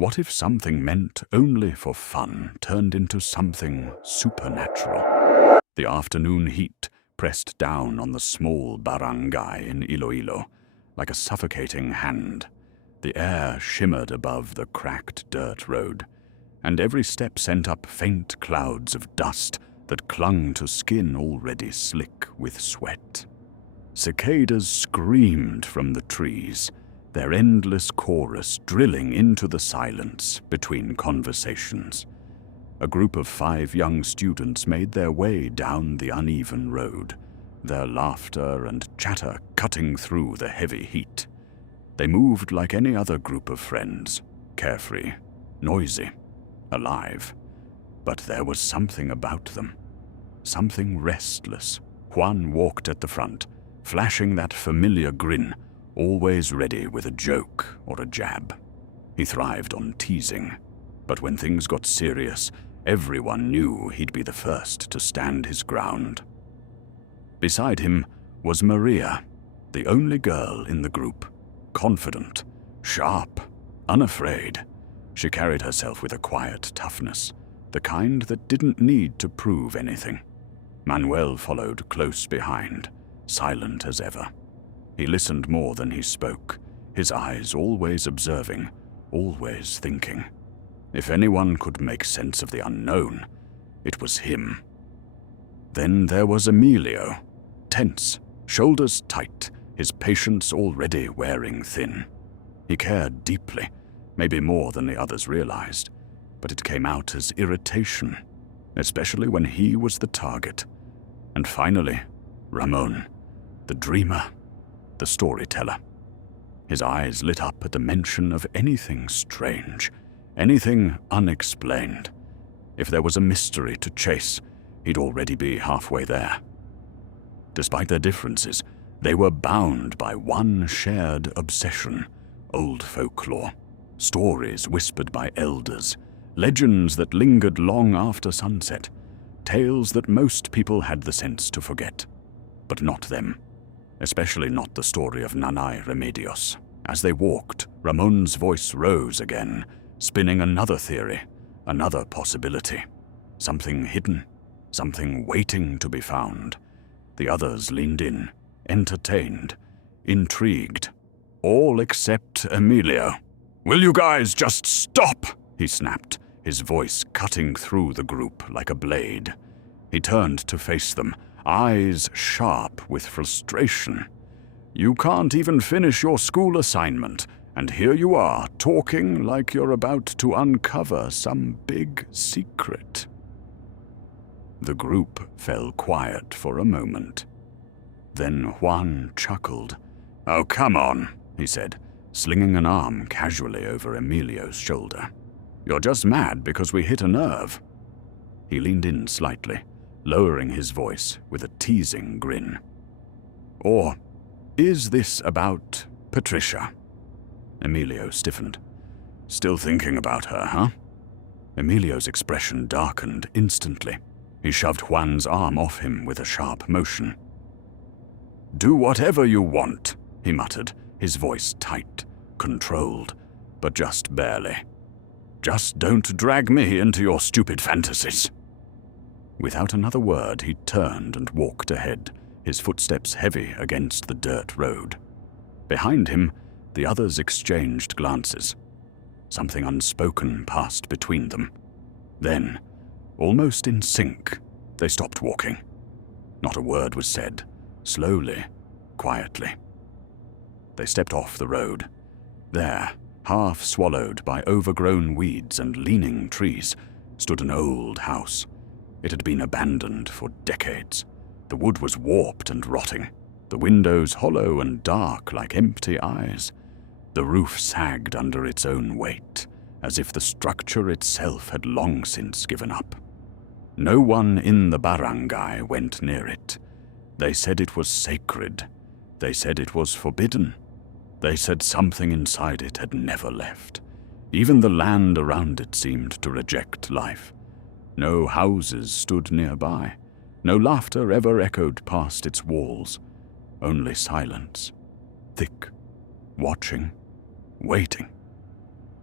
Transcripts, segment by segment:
What if something meant only for fun turned into something supernatural? The afternoon heat pressed down on the small barangay in Iloilo like a suffocating hand. The air shimmered above the cracked dirt road, and every step sent up faint clouds of dust that clung to skin already slick with sweat. Cicadas screamed from the trees, their endless chorus drilling into the silence between conversations. A group of 5 young students made their way down the uneven road, their laughter and chatter cutting through the heavy heat. They moved like any other group of friends, carefree, noisy, alive. But there was something about them, something restless. Juan walked at the front, flashing that familiar grin, always ready with a joke or a jab. He thrived on teasing, but when things got serious, everyone knew he'd be the first to stand his ground. Beside him was Maria, the only girl in the group, confident, sharp, unafraid. She carried herself with a quiet toughness, the kind that didn't need to prove anything. Manuel followed close behind, silent as ever. He listened more than he spoke, his eyes always observing, always thinking. If anyone could make sense of the unknown, it was him. Then there was Emilio, tense, shoulders tight, his patience already wearing thin. He cared deeply, maybe more than the others realized, but it came out as irritation, especially when he was the target. And finally, Ramon, the dreamer, the storyteller. His eyes lit up at the mention of anything strange, anything unexplained. If there was a mystery to chase, he'd already be halfway there. Despite their differences, they were bound by one shared obsession: old folklore, stories whispered by elders, legends that lingered long after sunset, tales that most people had the sense to forget. But not them, especially not the story of Nanay Remedios. As they walked, Ramon's voice rose again, spinning another theory, another possibility. Something hidden, something waiting to be found. The others leaned in, entertained, intrigued. All except Emilio. "Will you guys just stop?" he snapped, his voice cutting through the group like a blade. He turned to face them, eyes sharp with frustration. "You can't even finish your school assignment, and here you are, talking like you're about to uncover some big secret." The group fell quiet for a moment. Then Juan chuckled. "Oh, come on," he said, slinging an arm casually over Emilio's shoulder. "You're just mad because we hit a nerve." He leaned in slightly, lowering his voice with a teasing grin. "Or is this about Patricia?" Emilio stiffened. "Still thinking about her, huh?" Emilio's expression darkened instantly. He shoved Juan's arm off him with a sharp motion. "Do whatever you want," he muttered, his voice tight, controlled, but just barely. "Just don't drag me into your stupid fantasies." Without another word, he turned and walked ahead, his footsteps heavy against the dirt road. Behind him, the others exchanged glances. Something unspoken passed between them. Then, almost in sync, they stopped walking. Not a word was said, slowly, quietly. They stepped off the road. There, half swallowed by overgrown weeds and leaning trees, stood an old house. It had been abandoned for decades. The wood was warped and rotting, the windows hollow and dark like empty eyes. The roof sagged under its own weight, as if the structure itself had long since given up. No one in the barangay went near it. They said it was sacred. They said it was forbidden. They said something inside it had never left. Even the land around it seemed to reject life. No houses stood nearby. No laughter ever echoed past its walls. Only silence. Thick. Watching. Waiting.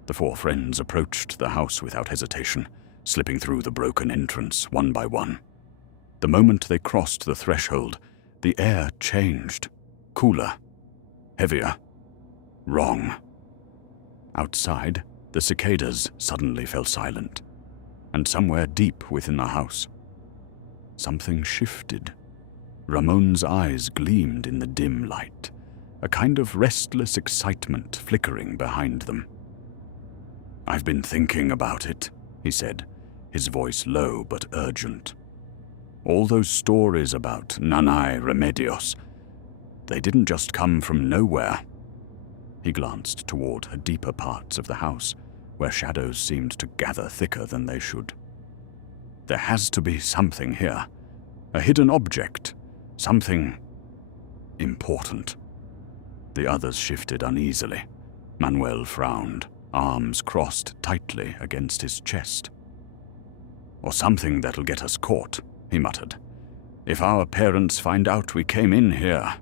The four friends approached the house without hesitation, slipping through the broken entrance one by one. The moment they crossed the threshold, the air changed. Cooler. Heavier. Wrong. Outside, the cicadas suddenly fell silent, and somewhere deep within the house, something shifted. Ramon's eyes gleamed in the dim light, a kind of restless excitement flickering behind them. "I've been thinking about it," he said, his voice low but urgent. "All those stories about Nanay Remedios, they didn't just come from nowhere." He glanced toward the deeper parts of the house, where shadows seemed to gather thicker than they should. "There has to be something here, a hidden object, something important." The others shifted uneasily. Manuel frowned, arms crossed tightly against his chest. "Or something that'll get us caught," he muttered. "If our parents find out we came in here."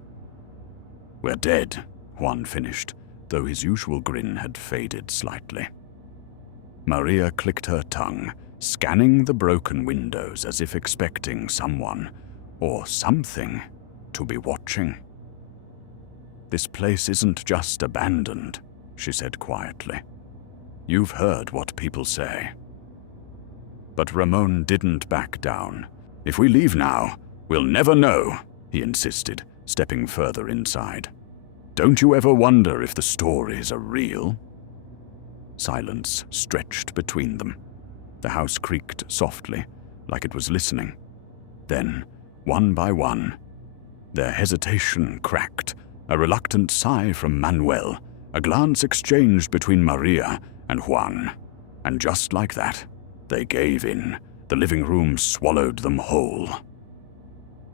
"We're dead," Juan finished, though his usual grin had faded slightly. Maria clicked her tongue, scanning the broken windows as if expecting someone, or something, to be watching. "This place isn't just abandoned," she said quietly. "You've heard what people say." But Ramon didn't back down. "If we leave now, we'll never know," he insisted, stepping further inside. "Don't you ever wonder if the stories are real?" Silence stretched between them. The house creaked softly, like it was listening. Then, one by one, their hesitation cracked, a reluctant sigh from Manuel, a glance exchanged between Maria and Juan. And just like that, they gave in. The living room swallowed them whole.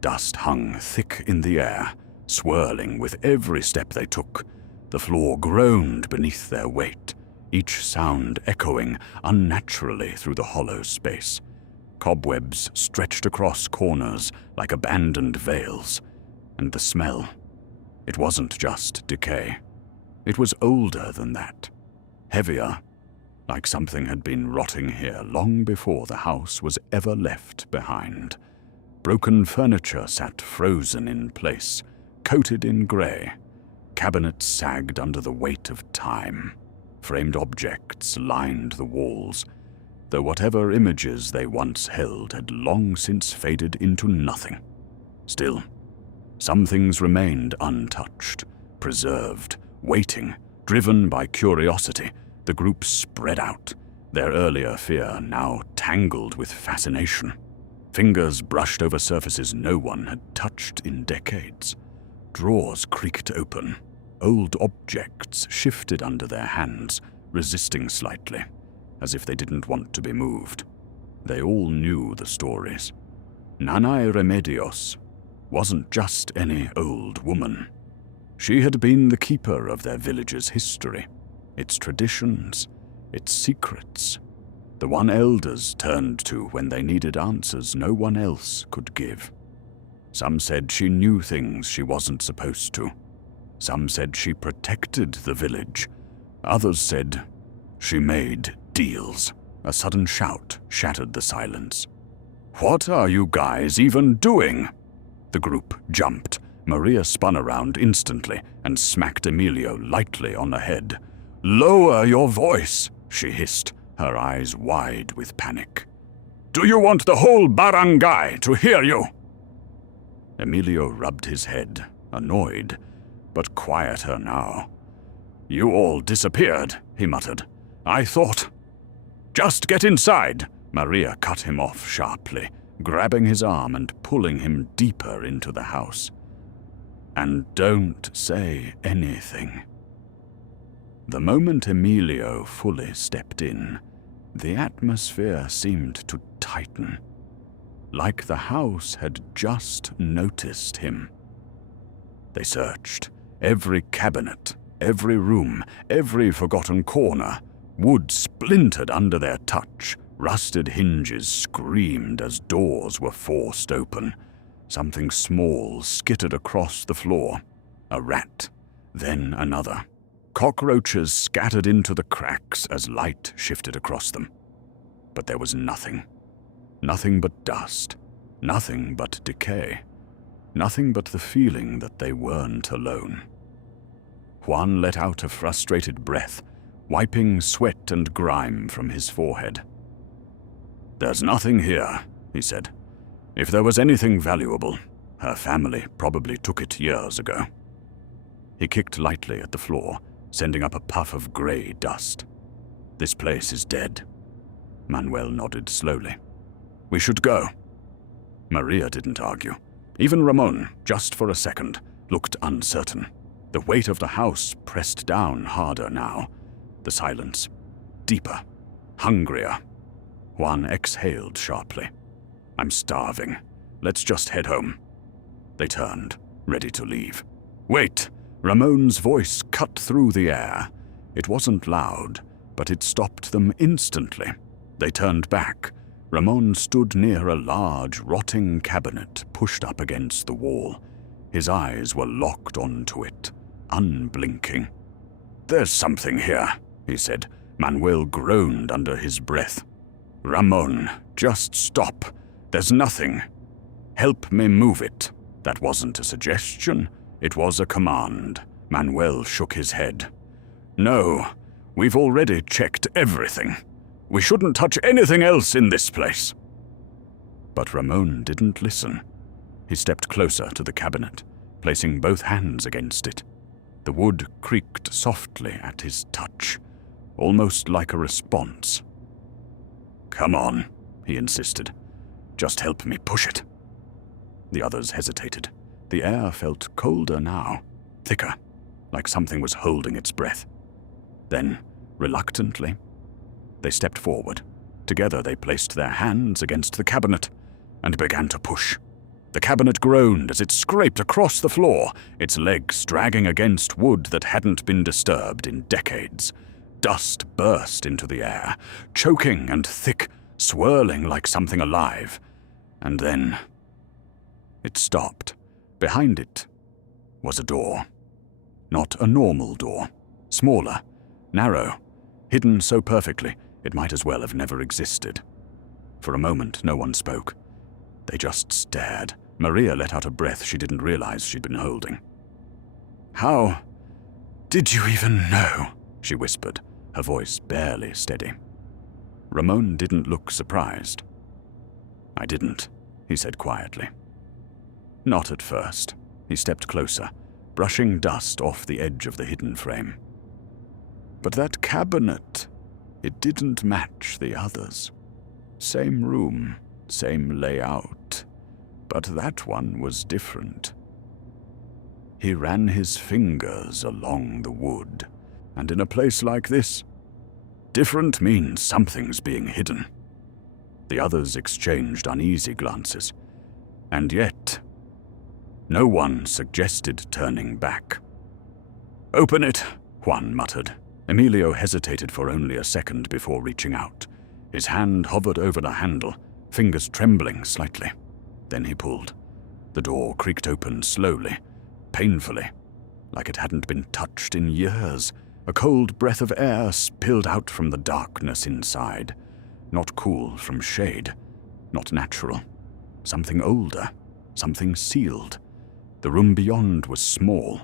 Dust hung thick in the air, swirling with every step they took. The floor groaned beneath their weight, each sound echoing unnaturally through the hollow space. Cobwebs stretched across corners like abandoned veils, and the smell, it wasn't just decay. It was older than that, heavier, like something had been rotting here long before the house was ever left behind. Broken furniture sat frozen in place, coated in grey. Cabinets sagged under the weight of time. Framed objects lined the walls, though whatever images they once held had long since faded into nothing. Still, some things remained untouched, preserved, waiting. Driven by curiosity, the group spread out, their earlier fear now tangled with fascination. Fingers brushed over surfaces no one had touched in decades. Drawers creaked open. Old objects shifted under their hands, resisting slightly, as if they didn't want to be moved. They all knew the stories. Nanay Remedios wasn't just any old woman. She had been the keeper of their village's history, its traditions, its secrets, the one elders turned to when they needed answers no one else could give. Some said she knew things she wasn't supposed to. Some said she protected the village. Others said she made deals. A sudden shout shattered the silence. "What are you guys even doing?" The group jumped. Maria spun around instantly and smacked Emilio lightly on the head. "Lower your voice," she hissed, her eyes wide with panic. "Do you want the whole barangay to hear you?" Emilio rubbed his head, annoyed, but quieter now. "You all disappeared," he muttered. "I thought—" "Just get inside!" Maria cut him off sharply, grabbing his arm and pulling him deeper into the house. "And don't say anything." The moment Emilio fully stepped in, the atmosphere seemed to tighten, like the house had just noticed him. They searched every cabinet, every room, every forgotten corner. Wood splintered under their touch. Rusted hinges screamed as doors were forced open. Something small skittered across the floor. A rat, then another. Cockroaches scattered into the cracks as light shifted across them. But there was nothing. Nothing but dust. Nothing but decay. Nothing but the feeling that they weren't alone. Juan let out a frustrated breath, wiping sweat and grime from his forehead. "There's nothing here," he said. "If there was anything valuable, her family probably took it years ago." He kicked lightly at the floor, sending up a puff of grey dust. "This place is dead." Manuel nodded slowly. "We should go." Maria didn't argue. Even Ramon, just for a second, looked uncertain. The weight of the house pressed down harder now. The silence, deeper, hungrier. Juan exhaled sharply. "I'm starving. Let's just head home." They turned, ready to leave. "Wait!" Ramon's voice cut through the air. It wasn't loud, but it stopped them instantly. They turned back. Ramon stood near a large, rotting cabinet pushed up against the wall. His eyes were locked onto it, unblinking. "There's something here," he said. Manuel groaned under his breath. "Ramon, just stop. There's nothing. Help me move it." That wasn't a suggestion. It was a command. Manuel shook his head. "No, we've already checked everything. We shouldn't touch anything else in this place." But Ramon didn't listen. He stepped closer to the cabinet, placing both hands against it. The wood creaked softly at his touch, almost like a response. "Come on," he insisted. "Just help me push it." The others hesitated. The air felt colder now, thicker, like something was holding its breath. Then, reluctantly, they stepped forward. Together they placed their hands against the cabinet and began to push. The cabinet groaned as it scraped across the floor, its legs dragging against wood that hadn't been disturbed in decades. Dust burst into the air, choking and thick, swirling like something alive. And then it stopped. Behind it was a door. Not a normal door. Smaller, narrow, hidden so perfectly it might as well have never existed. For a moment, no one spoke. They just stared. Maria let out a breath she didn't realize she'd been holding. "How did you even know?" she whispered, her voice barely steady. Ramon didn't look surprised. "I didn't," he said quietly. Not at first. He stepped closer, brushing dust off the edge of the hidden frame. But that cabinet, it didn't match the others. Same room, same layout, but that one was different. He ran his fingers along the wood, and in a place like this, different means something's being hidden. The others exchanged uneasy glances, and yet no one suggested turning back. "Open it," Juan muttered. Emilio hesitated for only a second before reaching out. His hand hovered over the handle, fingers trembling slightly. Then he pulled. The door creaked open slowly, painfully, like it hadn't been touched in years. A cold breath of air spilled out from the darkness inside. Not cool from shade, not natural. Something older, something sealed. The room beyond was small,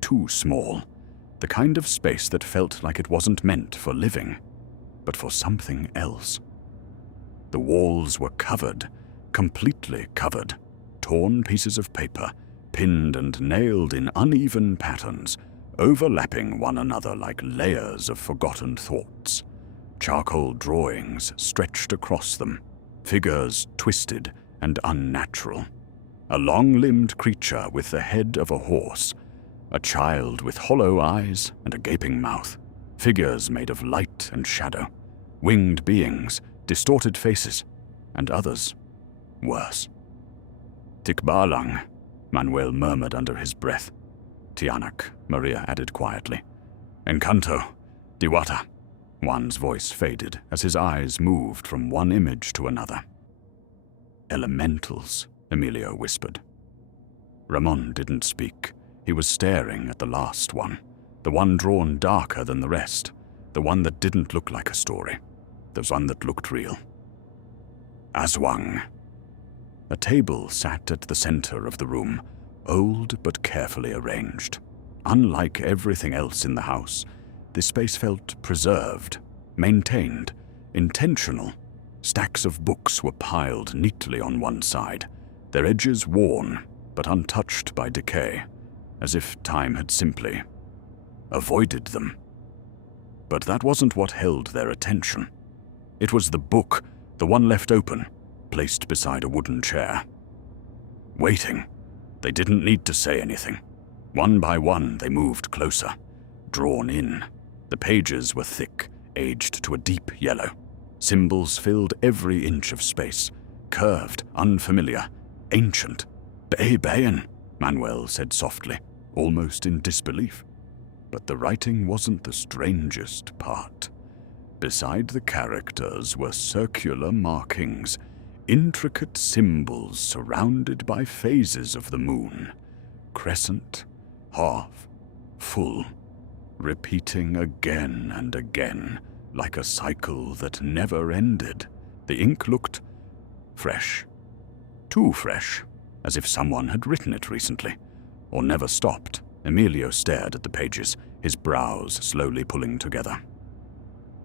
too small, the kind of space that felt like it wasn't meant for living, but for something else. The walls were covered, completely covered, torn pieces of paper, pinned and nailed in uneven patterns, overlapping one another like layers of forgotten thoughts. Charcoal drawings stretched across them, figures twisted and unnatural. A long-limbed creature with the head of a horse, a child with hollow eyes and a gaping mouth, figures made of light and shadow, winged beings, distorted faces, and others worse. "Tikbalang," Manuel murmured under his breath. "Tianak," Maria added quietly. "Encanto, Diwata." Juan's voice faded as his eyes moved from one image to another. "Elementals," Emilio whispered. Ramon didn't speak. He was staring at the last one, The one drawn darker than the rest. The one that didn't look like a story. The one that looked real. Aswang. A table sat at the center of the room, old but carefully arranged. Unlike everything else in the house, this space felt preserved, maintained, intentional. Stacks of books were piled neatly on one side, their edges worn but untouched by decay, as if time had simply avoided them. But that wasn't what held their attention. It was the book, the one left open, placed beside a wooden chair. Waiting. They didn't need to say anything. One by one, they moved closer, drawn in. The pages were thick, aged to a deep yellow. Symbols filled every inch of space, curved, unfamiliar, ancient. Baybayin, Manuel said softly, almost in disbelief. But the writing wasn't the strangest part. Beside the characters were circular markings, intricate symbols surrounded by phases of the moon. Crescent, half, full, repeating again and again, like a cycle that never ended. The ink looked fresh. Too fresh, as if someone had written it recently, or never stopped. Emilio stared at the pages, his brows slowly pulling together.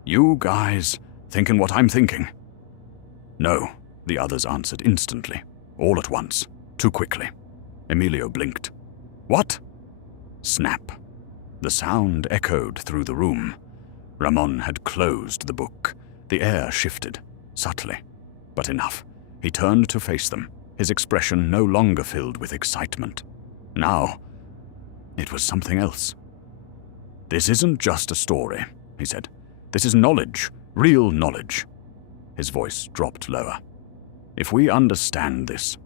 You guys thinking what I'm thinking? No, the others answered instantly, all at once, too quickly. Emilio blinked. What? Snap. The sound echoed through the room. Ramon had closed the book. The air shifted, subtly, but enough. He turned to face them, his expression no longer filled with excitement. Now, it was something else. This isn't just a story, he said. This is knowledge, real knowledge. His voice dropped lower. If we understand this,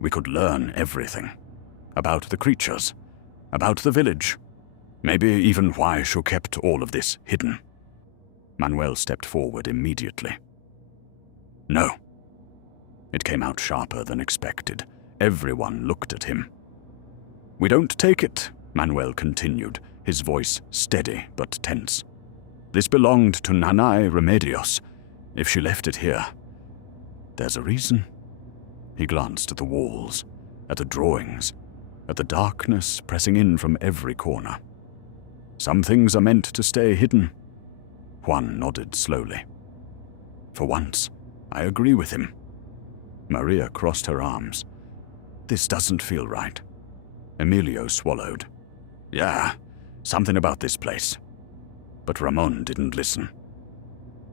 we could learn everything. About the creatures, about the village, maybe even why Shu kept all of this hidden. Manuel stepped forward immediately. No. It came out sharper than expected. Everyone looked at him. We don't take it, Manuel continued, his voice steady but tense. This belonged to Nanay Remedios. If she left it here, there's a reason. He glanced at the walls, at the drawings, at the darkness pressing in from every corner. Some things are meant to stay hidden. Juan nodded slowly. For once, I agree with him. Maria crossed her arms. This doesn't feel right. Emilio swallowed. Yeah, something about this place. But Ramon didn't listen.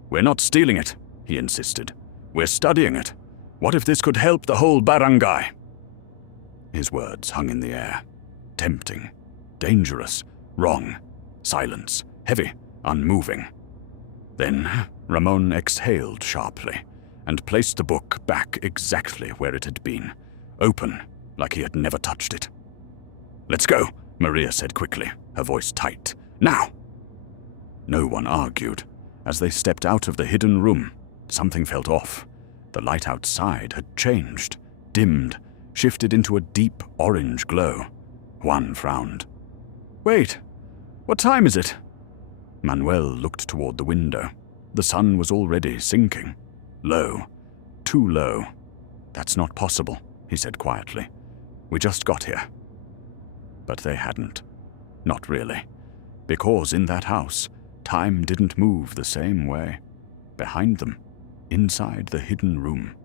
We're not stealing it, he insisted. We're studying it. What if this could help the whole barangay? His words hung in the air. Tempting, dangerous, wrong, silence, heavy, unmoving. Then Ramon exhaled sharply and placed the book back exactly where it had been, open like he had never touched it. Let's go, Maria said quickly, her voice tight. Now! No one argued. As they stepped out of the hidden room, something felt off. The light outside had changed, dimmed, shifted into a deep orange glow. Juan frowned. Wait, what time is it? Manuel looked toward the window. The sun was already sinking. Low. Too low. That's not possible, he said quietly. We just got here. But they hadn't. Not really. Because in that house, time didn't move the same way. Behind them, inside the hidden room.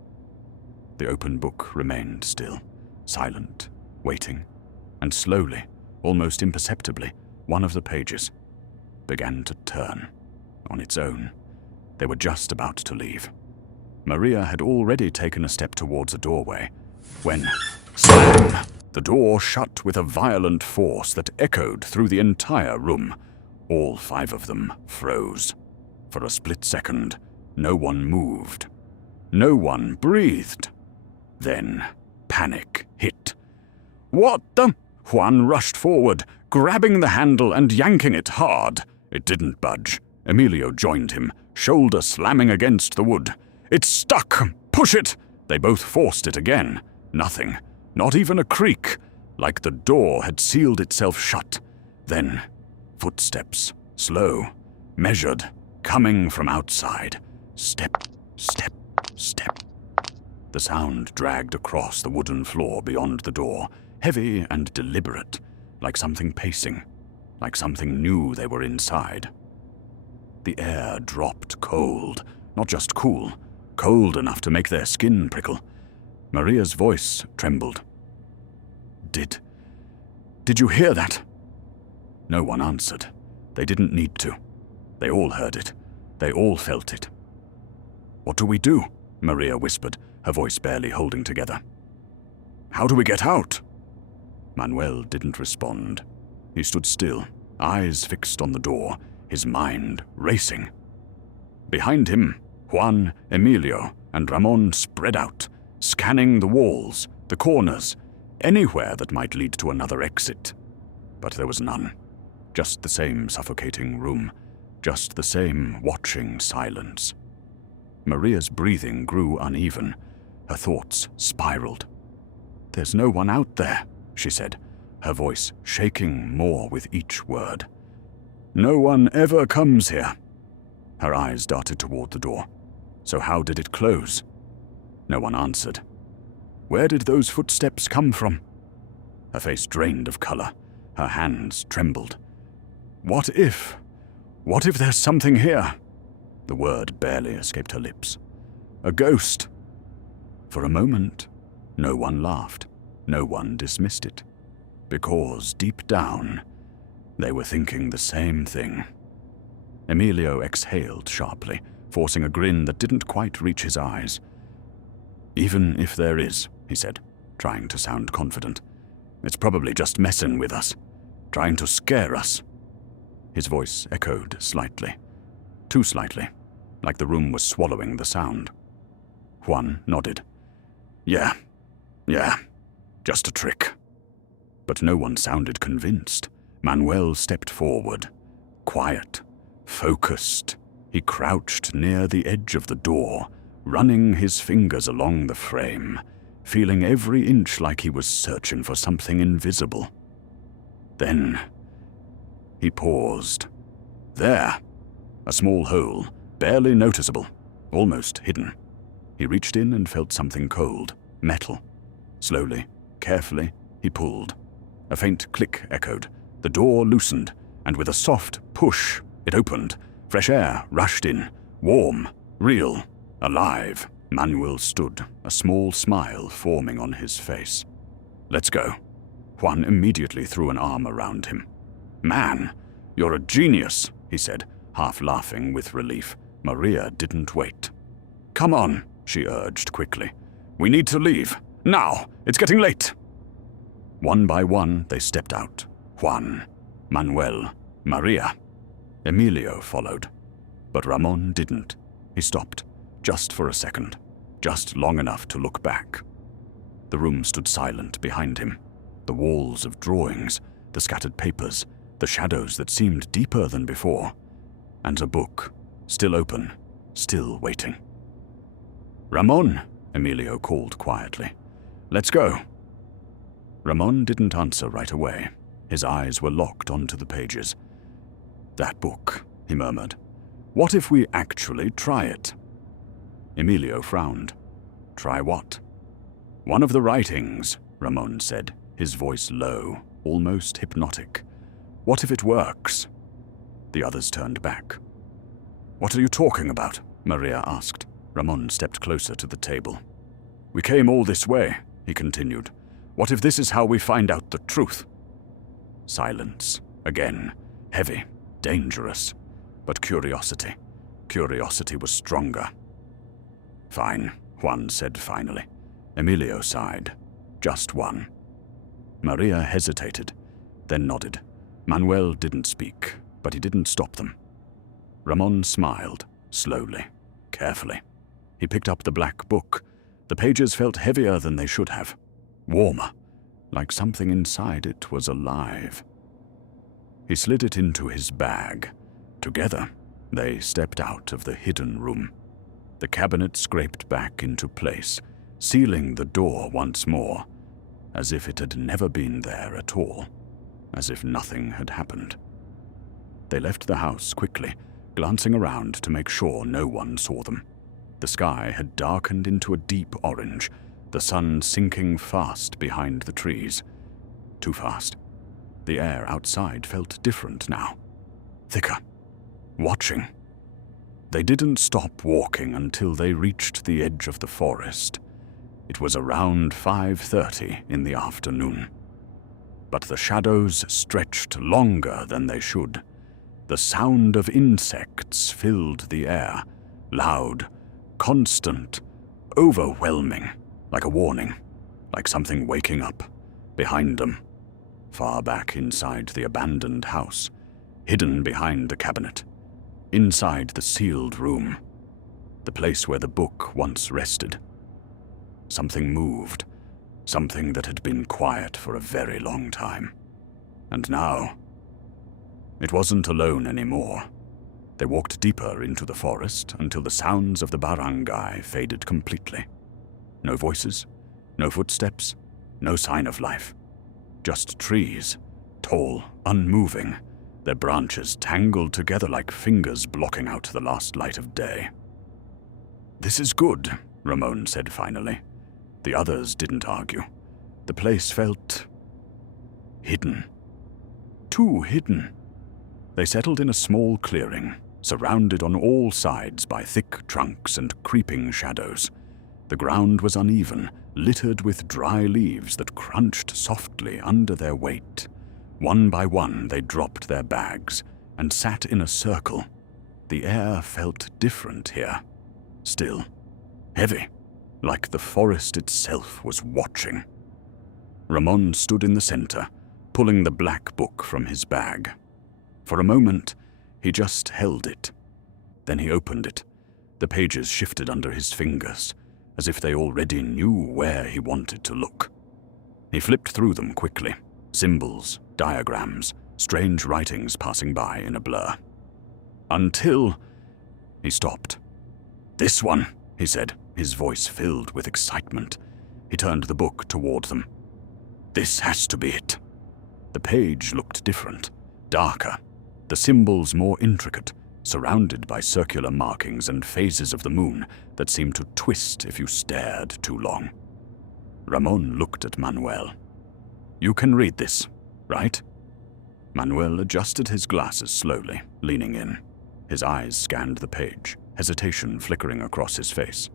The open book remained still, silent, waiting, and slowly, almost imperceptibly, one of the pages began to turn on its own. They were just about to leave. Maria had already taken a step towards a doorway when, slam! The door shut with a violent force that echoed through the entire room. All 5 of them froze. For a split second, no one moved. No one breathed. Then, panic hit. What the? Juan rushed forward, grabbing the handle and yanking it hard. It didn't budge. Emilio joined him, shoulder slamming against the wood. It's stuck! Push it! They both forced it again. Nothing. Not even a creak. Like the door had sealed itself shut. Then, Footsteps, slow, measured, coming from outside. Step, step, step. The sound dragged across the wooden floor beyond the door, heavy and deliberate, like something pacing, like something knew they were inside. The air dropped cold, not just cool, cold enough to make their skin prickle. Maria's voice trembled. Did you hear that? No one answered. They didn't need to. They all heard it. They all felt it. What do we do? Maria whispered, her voice barely holding together. How do we get out? Manuel didn't respond. He stood still, eyes fixed on the door, his mind racing. Behind him, Juan, Emilio, and Ramon spread out, scanning the walls, the corners, anywhere that might lead to another exit. But there was none. Just the same suffocating room, just the same watching silence. Maria's breathing grew uneven. Her thoughts spiraled. There's no one out there, she said, her voice shaking more with each word. No one ever comes here. Her eyes darted toward the door. So how did it close? No one answered. Where did those footsteps come from? Her face drained of color. Her hands trembled. What if there's something here? The word barely escaped her lips. A ghost. For a moment, no one laughed. No one dismissed it. Because deep down, they were thinking the same thing. Emilio exhaled sharply, forcing a grin that didn't quite reach his eyes. Even if there is, he said, trying to sound confident, it's probably just messing with us, trying to scare us. His voice echoed slightly, too slightly, like the room was swallowing the sound. Juan nodded. Yeah, just a trick. But no one sounded convinced. Manuel stepped forward, quiet, focused. He crouched near the edge of the door, running his fingers along the frame, feeling every inch like he was searching for something invisible. Then he paused. There, a small hole, barely noticeable, almost hidden. He reached in and felt something cold, metal. Slowly, carefully, he pulled. A faint click echoed. The door loosened, and with a soft push, it opened. Fresh air rushed in, warm, real, alive. Manuel stood, a small smile forming on his face. Let's go. Juan immediately threw an arm around him. Man, you're a genius, he said, half laughing with relief. Maria didn't wait. Come on, she urged quickly. We need to leave. Now! It's getting late! One by one, they stepped out. Juan, Manuel, Maria. Emilio followed. But Ramon didn't. He stopped, just for a second, just long enough to look back. The room stood silent behind him. The walls of drawings, the scattered papers, the shadows that seemed deeper than before. And a book, still open, still waiting. Ramon, Emilio called quietly. Let's go. Ramon didn't answer right away. His eyes were locked onto the pages. That book, he murmured. What if we actually try it? Emilio frowned. Try what? One of the writings, Ramon said, his voice low, almost hypnotic. What if it works? The others turned back. What are you talking about? Maria asked. Ramon stepped closer to the table. We came all this way, he continued. What if this is how we find out the truth? Silence, again, heavy, dangerous. But curiosity. Curiosity was stronger. Fine, Juan said finally. Emilio sighed. Just one. Maria hesitated, then nodded. Manuel didn't speak, but he didn't stop them. Ramon smiled, slowly, carefully. He picked up the black book. The pages felt heavier than they should have. Warmer, like something inside it was alive. He slid it into his bag. Together, they stepped out of the hidden room. The cabinet scraped back into place, sealing the door once more, as if it had never been there at all, as if nothing had happened. They left the house quickly, glancing around to make sure no one saw them. The sky had darkened into a deep orange, the sun sinking fast behind the trees. Too fast. The air outside felt different now. Thicker. Watching. They didn't stop walking until they reached the edge of the forest. It was around 5:30 in the afternoon. But the shadows stretched longer than they should. The sound of insects filled the air, loud, constant, overwhelming, like a warning, like something waking up behind them, far back inside the abandoned house, hidden behind a cabinet, inside the sealed room, the place where the book once rested. Something moved, something that had been quiet for a very long time. And now, it wasn't alone anymore. They walked deeper into the forest until the sounds of the barangay faded completely. No voices, no footsteps, no sign of life. Just trees, tall, unmoving, their branches tangled together like fingers blocking out the last light of day. "This is good," Ramon said finally. The others didn't argue. The place felt hidden. Too hidden. They settled in a small clearing, surrounded on all sides by thick trunks and creeping shadows. The ground was uneven, littered with dry leaves that crunched softly under their weight. One by one, they dropped their bags and sat in a circle. The air felt different here. Still, heavy, like the forest itself was watching. Ramon stood in the center, pulling the black book from his bag. For a moment, he just held it. Then he opened it. The pages shifted under his fingers, as if they already knew where he wanted to look. He flipped through them quickly, symbols, diagrams, strange writings passing by in a blur. Until he stopped. "This one," he said, his voice filled with excitement. He turned the book toward them. "This has to be it." The page looked different, darker, the symbols more intricate, surrounded by circular markings and phases of the moon that seemed to twist if you stared too long. Ramon looked at Manuel. "You can read this, right?" Manuel adjusted his glasses slowly, leaning in. His eyes scanned the page, hesitation flickering across his face.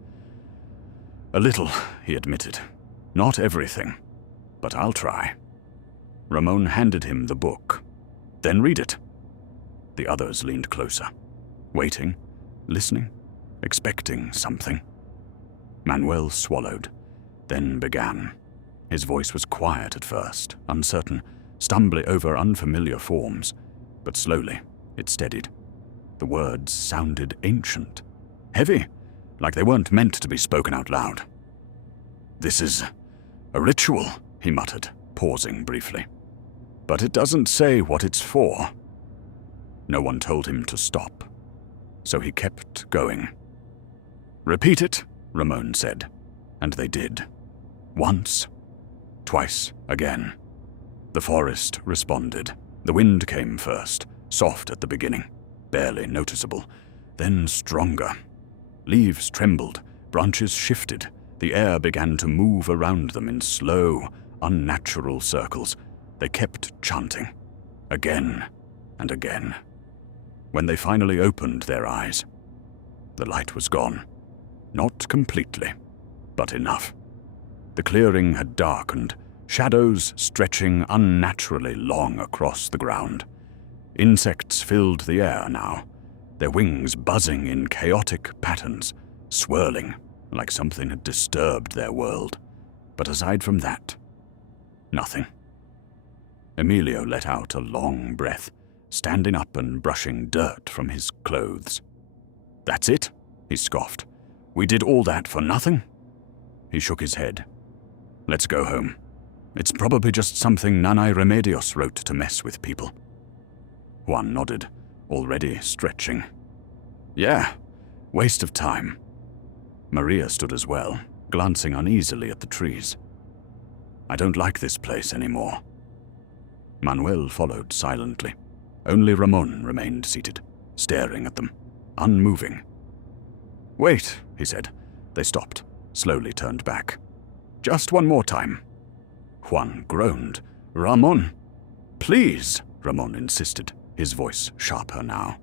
"A little," he admitted. "Not everything, but I'll try." Ramon handed him the book. "Then read it." The others leaned closer, waiting, listening, expecting something. Manuel swallowed, then began. His voice was quiet at first, uncertain, stumbling over unfamiliar forms, but slowly it steadied. The words sounded ancient, heavy, like they weren't meant to be spoken out loud. "This is a ritual," he muttered, pausing briefly. "But it doesn't say what it's for." No one told him to stop, so he kept going. "Repeat it," Ramon said, and they did. Once, twice, again. The forest responded. The wind came first, soft at the beginning, barely noticeable, then stronger. Leaves trembled, branches shifted, the air began to move around them in slow, unnatural circles. They kept chanting, again and again. When they finally opened their eyes, the light was gone. Not completely, but enough. The clearing had darkened, shadows stretching unnaturally long across the ground. Insects filled the air now, their wings buzzing in chaotic patterns, swirling like something had disturbed their world. But aside from that, nothing. Emilio let out a long breath, standing up and brushing dirt from his clothes. "That's it?" he scoffed. "We did all that for nothing?" He shook his head. "Let's go home. It's probably just something Nanay Remedios wrote to mess with people." Juan nodded, already stretching. "Yeah, waste of time." Maria stood as well, glancing uneasily at the trees. "I don't like this place anymore." Manuel followed silently. Only Ramon remained seated, staring at them, unmoving. "Wait," he said. They stopped, slowly turned back. "Just one more time." Juan groaned. "Ramon!" "Please," Ramon insisted, his voice sharper now.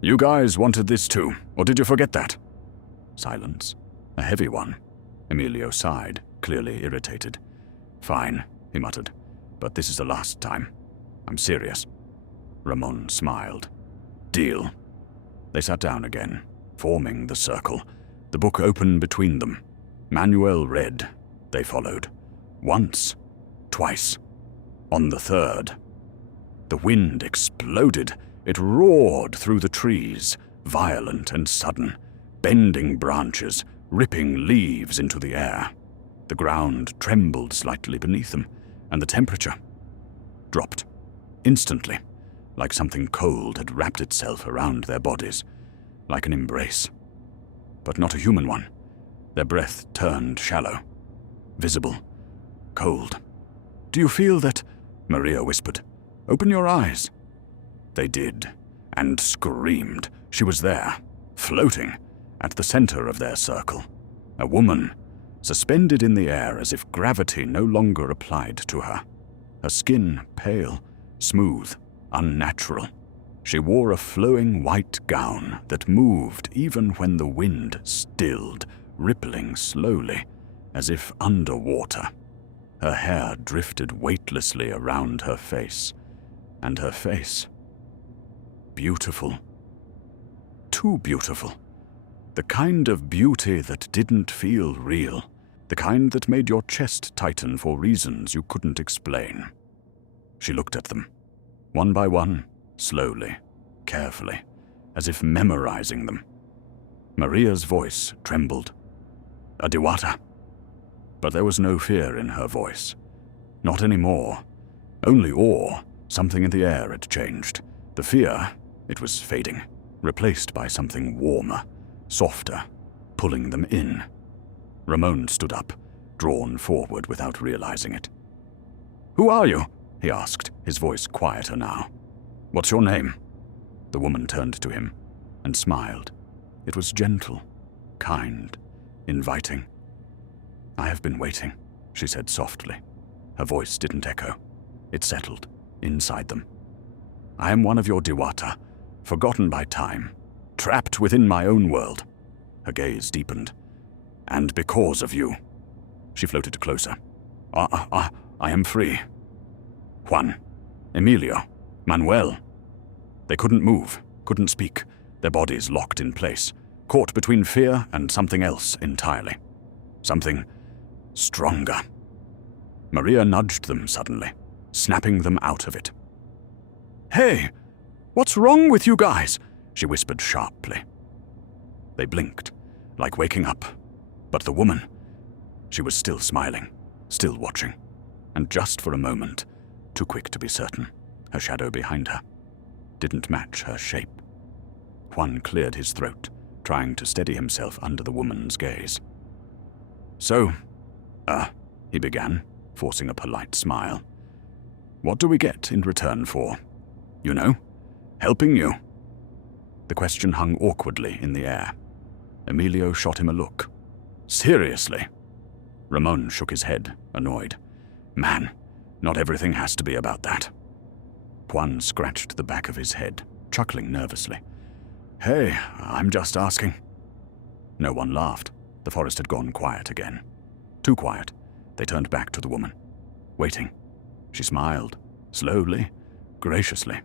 "You guys wanted this too, or did you forget that?" Silence. A heavy one. Emilio sighed, clearly irritated. "Fine," he muttered, "but this is the last time. I'm serious." Ramon smiled. "Deal." They sat down again, forming the circle, the book open between them. Manuel read. They followed. Once. Twice. On the third. The wind exploded. It roared through the trees, violent and sudden, bending branches, ripping leaves into the air. The ground trembled slightly beneath them, and the temperature dropped. Instantly, like something cold had wrapped itself around their bodies, like an embrace. But not a human one. Their breath turned shallow, visible, cold. "Do you feel that?" Maria whispered. "Open your eyes." They did, and screamed. She was there, floating, at the center of their circle. A woman, suspended in the air as if gravity no longer applied to her. Her skin pale, smooth, unnatural. She wore a flowing white gown that moved even when the wind stilled, rippling slowly, as if underwater. Her hair drifted weightlessly around her face, and her face, beautiful. Too beautiful. The kind of beauty that didn't feel real, the kind that made your chest tighten for reasons you couldn't explain. She looked at them, one by one, slowly, carefully, as if memorizing them. Maria's voice trembled. "A Diwata." But there was no fear in her voice. Not anymore. Only awe. Something in the air had changed. The fear, it was fading, replaced by something warmer, softer, pulling them in. Ramon stood up, drawn forward without realizing it. "Who are you?" he asked, his voice quieter now. "What's your name?" The woman turned to him and smiled. It was gentle, kind, inviting. "I have been waiting," she said softly. Her voice didn't echo. It settled inside them. "I am one of your Diwata, forgotten by time, trapped within my own world." Her gaze deepened. "And because of you." She floated closer. I am free. Juan, Emilio, Manuel." They couldn't move, couldn't speak, their bodies locked in place, caught between fear and something else entirely. Something stronger. Maria nudged them suddenly, snapping them out of it. "Hey, what's wrong with you guys?" she whispered sharply. They blinked, like waking up. But the woman, she was still smiling, still watching. And just for a moment, too quick to be certain, her shadow behind her didn't match her shape. Juan cleared his throat, trying to steady himself under the woman's gaze. "So, he began, forcing a polite smile. "What do we get in return for, you know, helping you?" The question hung awkwardly in the air. Emilio shot him a look. "Seriously?" Ramon shook his head, annoyed. "Man, not everything has to be about that." Juan scratched the back of his head, chuckling nervously. "Hey, I'm just asking." No one laughed. The forest had gone quiet again. Too quiet. They turned back to the woman, waiting. She smiled, slowly, graciously.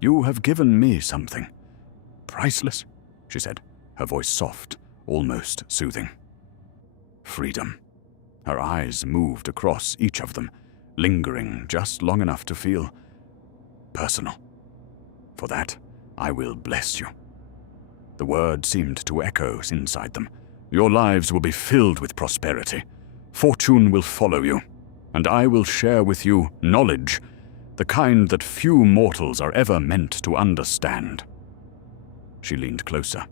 "You have given me something. Priceless," she said, her voice soft, almost soothing. "Freedom." Her eyes moved across each of them, lingering just long enough to feel personal. "For that, I will bless you." The word seemed to echo inside them. "Your lives will be filled with prosperity. Fortune will follow you, and I will share with you knowledge, the kind that few mortals are ever meant to understand." She leaned closer.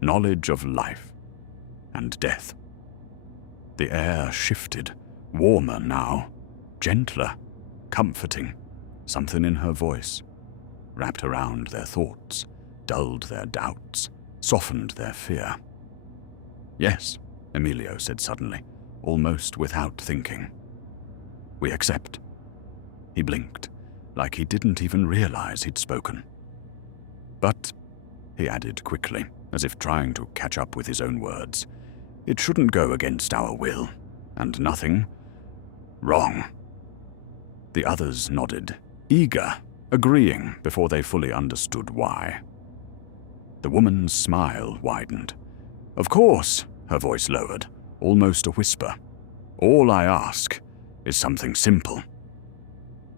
Knowledge of life and death. The air shifted, warmer now, gentler, comforting, something in her voice, wrapped around their thoughts, dulled their doubts, softened their fear. "Yes," Emilio said suddenly, almost without thinking. "We accept." He blinked, like he didn't even realize he'd spoken. "But," he added quickly, as if trying to catch up with his own words, "it shouldn't go against our will, and nothing wrong." The others nodded, eager, agreeing before they fully understood why. The woman's smile widened. "Of course," her voice lowered, almost a whisper. "All I ask is something simple."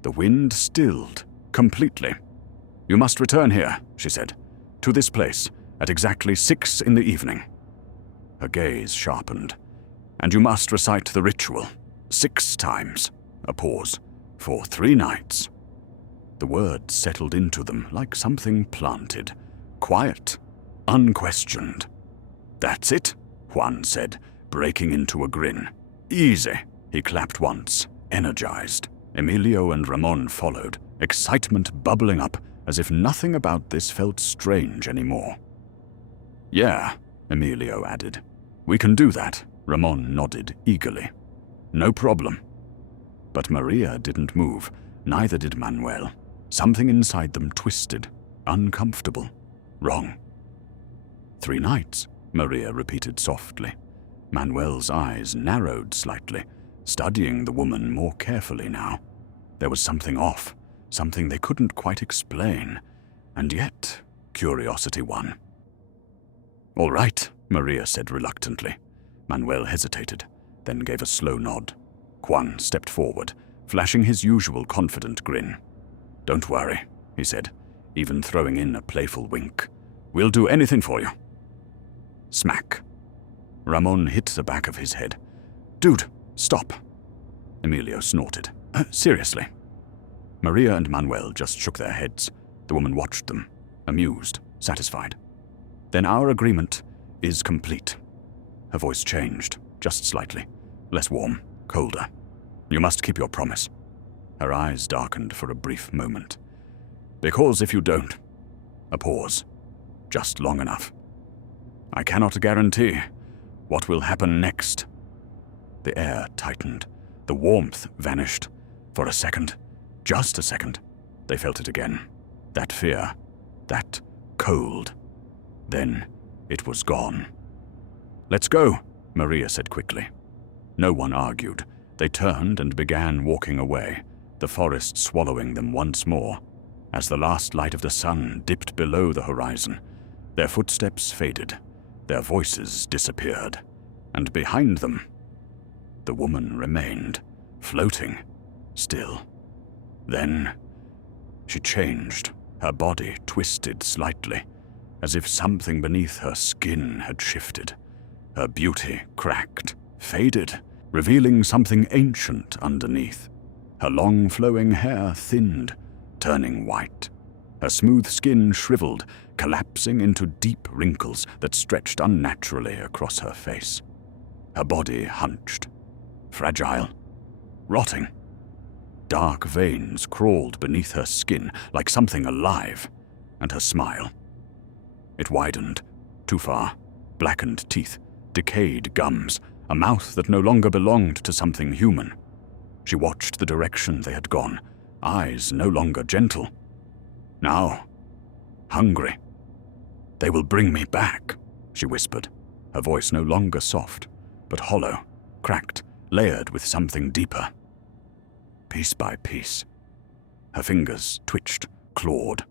The wind stilled, completely. "You must return here," she said, "to this place, at exactly 6 in the evening." Her gaze sharpened. "And you must recite the ritual, 6 times." A pause. "For 3 nights." The words settled into them like something planted. Quiet, unquestioned. "That's it," Juan said, breaking into a grin. "Easy." He clapped once, energized. Emilio and Ramon followed, excitement bubbling up as if nothing about this felt strange anymore. "Yeah," Emilio added. "We can do that." Ramon nodded eagerly. "No problem." But Maria didn't move, neither did Manuel. Something inside them twisted, uncomfortable, wrong. 3 nights, Maria repeated softly. Manuel's eyes narrowed slightly, studying the woman more carefully now. There was something off, something they couldn't quite explain, and yet curiosity won. "All right," Maria said reluctantly. Manuel hesitated, then gave a slow nod. Juan stepped forward, flashing his usual confident grin. "Don't worry," he said, even throwing in a playful wink. "We'll do anything for you." Smack. Ramon hit the back of his head. "Dude, stop." Emilio snorted. Seriously." Maria and Manuel just shook their heads. The woman watched them, amused, satisfied. "Then our agreement is complete." Her voice changed, just slightly. Less warm, colder. "You must keep your promise." Her eyes darkened for a brief moment. "Because if you don't..." A pause. Just long enough. "I cannot guarantee what will happen next." The air tightened. The warmth vanished. For a second, just a second, they felt it again. That fear, that cold. Then it was gone. "Let's go," Maria said quickly. No one argued. They turned and began walking away, the forest swallowing them once more. As the last light of the sun dipped below the horizon, their footsteps faded, their voices disappeared, and behind them, the woman remained, floating, still. Then she changed, her body twisted slightly, as if something beneath her skin had shifted. Her beauty cracked, faded, revealing something ancient underneath. Her long flowing hair thinned, turning white. Her smooth skin shriveled, collapsing into deep wrinkles that stretched unnaturally across her face. Her body hunched, fragile, rotting. Dark veins crawled beneath her skin like something alive, and her smile. It widened, too far, blackened teeth, decayed gums, a mouth that no longer belonged to something human. She watched the direction they had gone, eyes no longer gentle. Now, hungry. "They will bring me back," she whispered, her voice no longer soft, but hollow, cracked, layered with something deeper. Piece by piece. Her fingers twitched, clawed.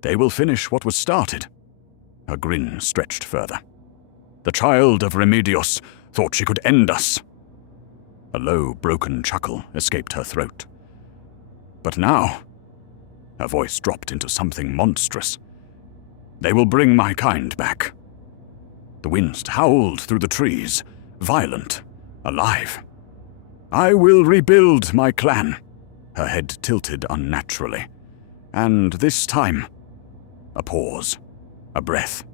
"They will finish what was started." Her grin stretched further. "The child of Remedios thought she could end us." A low, broken chuckle escaped her throat. "But now," her voice dropped into something monstrous, "they will bring my kind back." The wind howled through the trees, violent, alive. "I will rebuild my clan." Her head tilted unnaturally. "And this time..." A pause. A breath.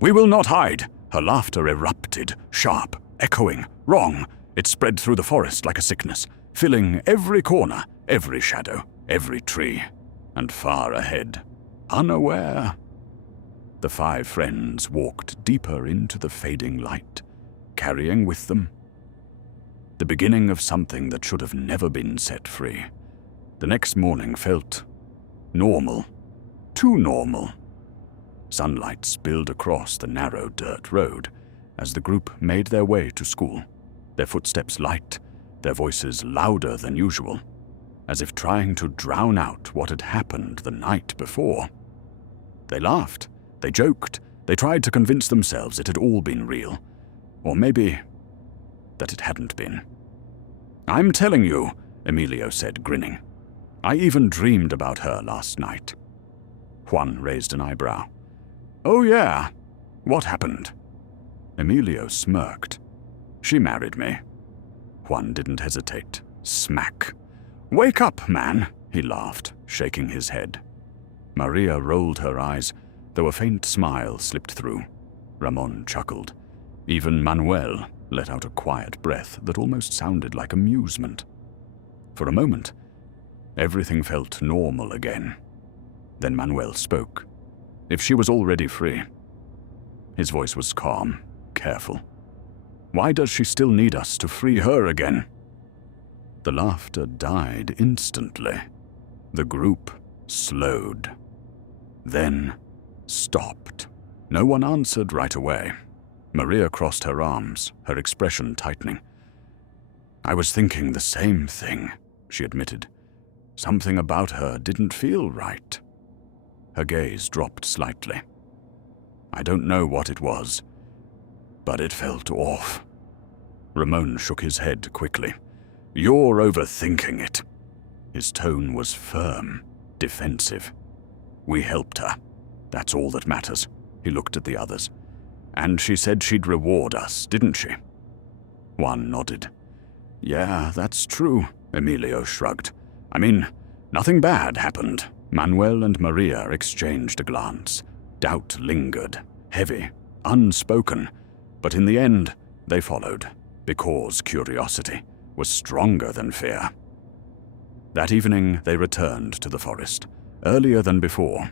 "We will not hide." Her laughter erupted, sharp, echoing, wrong. It spread through the forest like a sickness, filling every corner, every shadow, every tree. and far ahead, unaware. The 5 friends walked deeper into the fading light, carrying with them the beginning of something that should have never been set free. The next morning felt normal, too normal. Sunlight spilled across the narrow dirt road as the group made their way to school, their footsteps light, their voices louder than usual, as if trying to drown out what had happened the night before. They laughed, they joked, they tried to convince themselves it had all been real, or maybe that it hadn't been. "I'm telling you," Emilio said, grinning. "I even dreamed about her last night." Juan raised an eyebrow. "Oh yeah, what happened?" Emilio smirked. "She married me." Juan didn't hesitate. Smack. "Wake up, man," he laughed, shaking his head. Maria rolled her eyes, though a faint smile slipped through. Ramon chuckled. Even Manuel let out a quiet breath that almost sounded like amusement. For a moment, everything felt normal again. Then Manuel spoke. If she was already free. His voice was calm, careful. "Why does she still need us to free her again?" The laughter died instantly. The group slowed. Then stopped. No one answered right away. Maria crossed her arms, her expression tightening. "I was thinking the same thing," she admitted. "Something about her didn't feel right." Her gaze dropped slightly. "I don't know what it was, but it felt off." Ramon shook his head quickly. "You're overthinking it." His tone was firm, defensive. "We helped her. That's all that matters." He looked at the others. "And she said she'd reward us, didn't she?" Juan nodded. "Yeah, that's true," Emilio shrugged. "I mean, nothing bad happened." Manuel and Maria exchanged a glance. Doubt lingered, heavy, unspoken, but in the end, they followed, because curiosity was stronger than fear. That evening, they returned to the forest, earlier than before.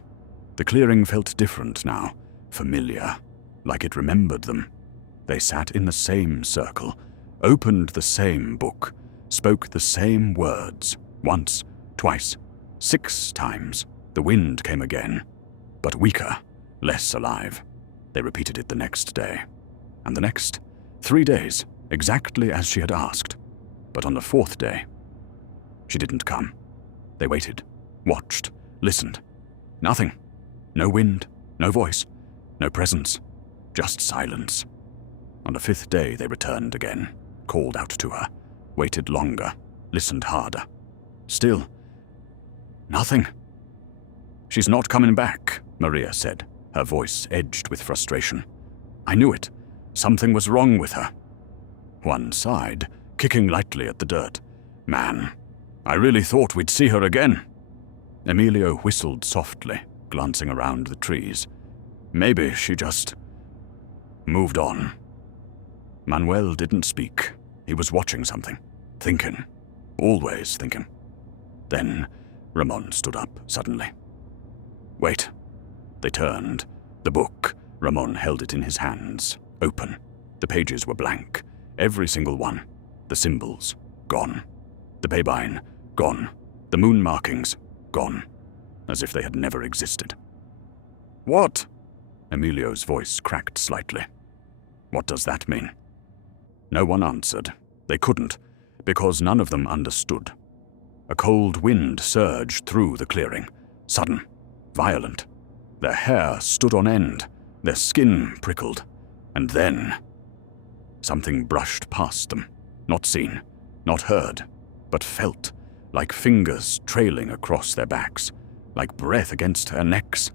The clearing felt different now, familiar, like it remembered them. They sat in the same circle, opened the same book, spoke the same words, once, twice, 6 times. The wind came again, but weaker, less alive. They repeated it the next day, and the next, 3 days, exactly as she had asked. But on the 4th day, she didn't come. They waited, watched, listened. Nothing. No wind, no voice, no presence, just silence. On the 5th day, they returned again, called out to her, waited longer, listened harder. Still, nothing. "She's not coming back," Maria said, her voice edged with frustration. "I knew it. Something was wrong with her." Juan sighed, kicking lightly at the dirt. "Man, I really thought we'd see her again." Emilio whistled softly, glancing around the trees. "Maybe she just moved on." Manuel didn't speak. He was watching something, thinking, always thinking. Then Ramon stood up suddenly. "Wait." They turned. The book. Ramon held it in his hands, open. The pages were blank, every single one. The symbols, gone. The Baybayin, gone. The moon markings, gone. As if they had never existed. "What?" Emilio's voice cracked slightly. "What does that mean?" No one answered. They couldn't, because none of them understood. A cold wind surged through the clearing, sudden, violent. Their hair stood on end, their skin prickled, and then something brushed past them, not seen, not heard, but felt, like fingers trailing across their backs, like breath against their necks.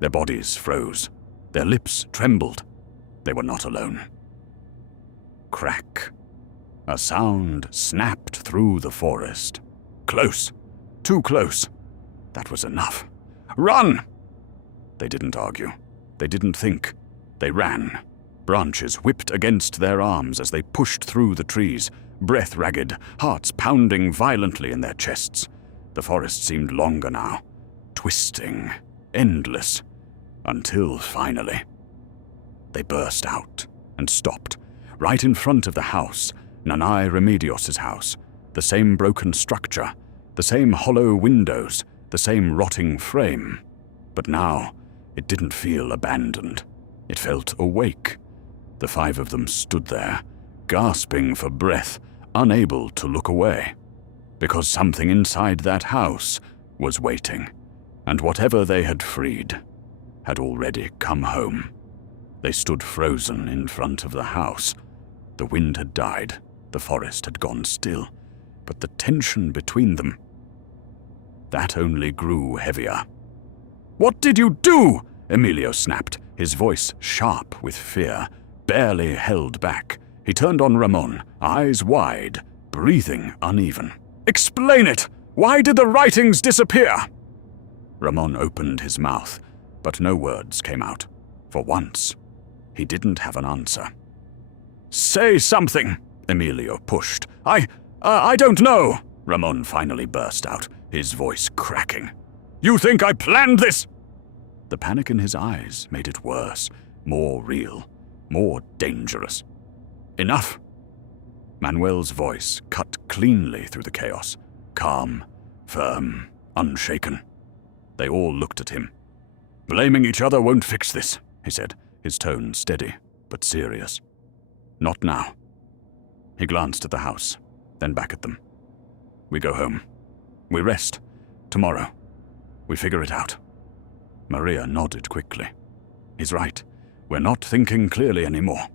Their bodies froze, their lips trembled. They were not alone. Crack. A sound snapped through the forest. Close. Too close. That was enough. "Run!" They didn't argue. They didn't think. They ran. Branches whipped against their arms as they pushed through the trees, breath ragged, hearts pounding violently in their chests. The forest seemed longer now. twisting, endless, until finally they burst out and stopped, right in front of the house, Nanai Remedios's house, the same broken structure, the same hollow windows, the same rotting frame. But now, it didn't feel abandoned. It felt awake. The 5 of them stood there, gasping for breath, unable to look away, because something inside that house was waiting, and whatever they had freed had already come home. They stood frozen in front of the house. The wind had died, the forest had gone still, but the tension between them, that only grew heavier. "What did you do?" Emilio snapped, his voice sharp with fear, barely held back. He turned on Ramon, eyes wide, breathing uneven. "Explain it! Why did the writings disappear?" Ramon opened his mouth, but no words came out. For once, he didn't have an answer. "Say something!" Emilio pushed. I don't know!" Ramon finally burst out, his voice cracking. "You think I planned this?" The panic in his eyes made it worse, more real, more dangerous. "Enough!" Manuel's voice cut cleanly through the chaos, calm, firm, unshaken. They all looked at him. "Blaming each other won't fix this," he said, his tone steady but serious. "Not now." He glanced at the house, then back at them. "We go home. We rest. Tomorrow. We figure it out." Maria nodded quickly. "He's right. We're not thinking clearly anymore."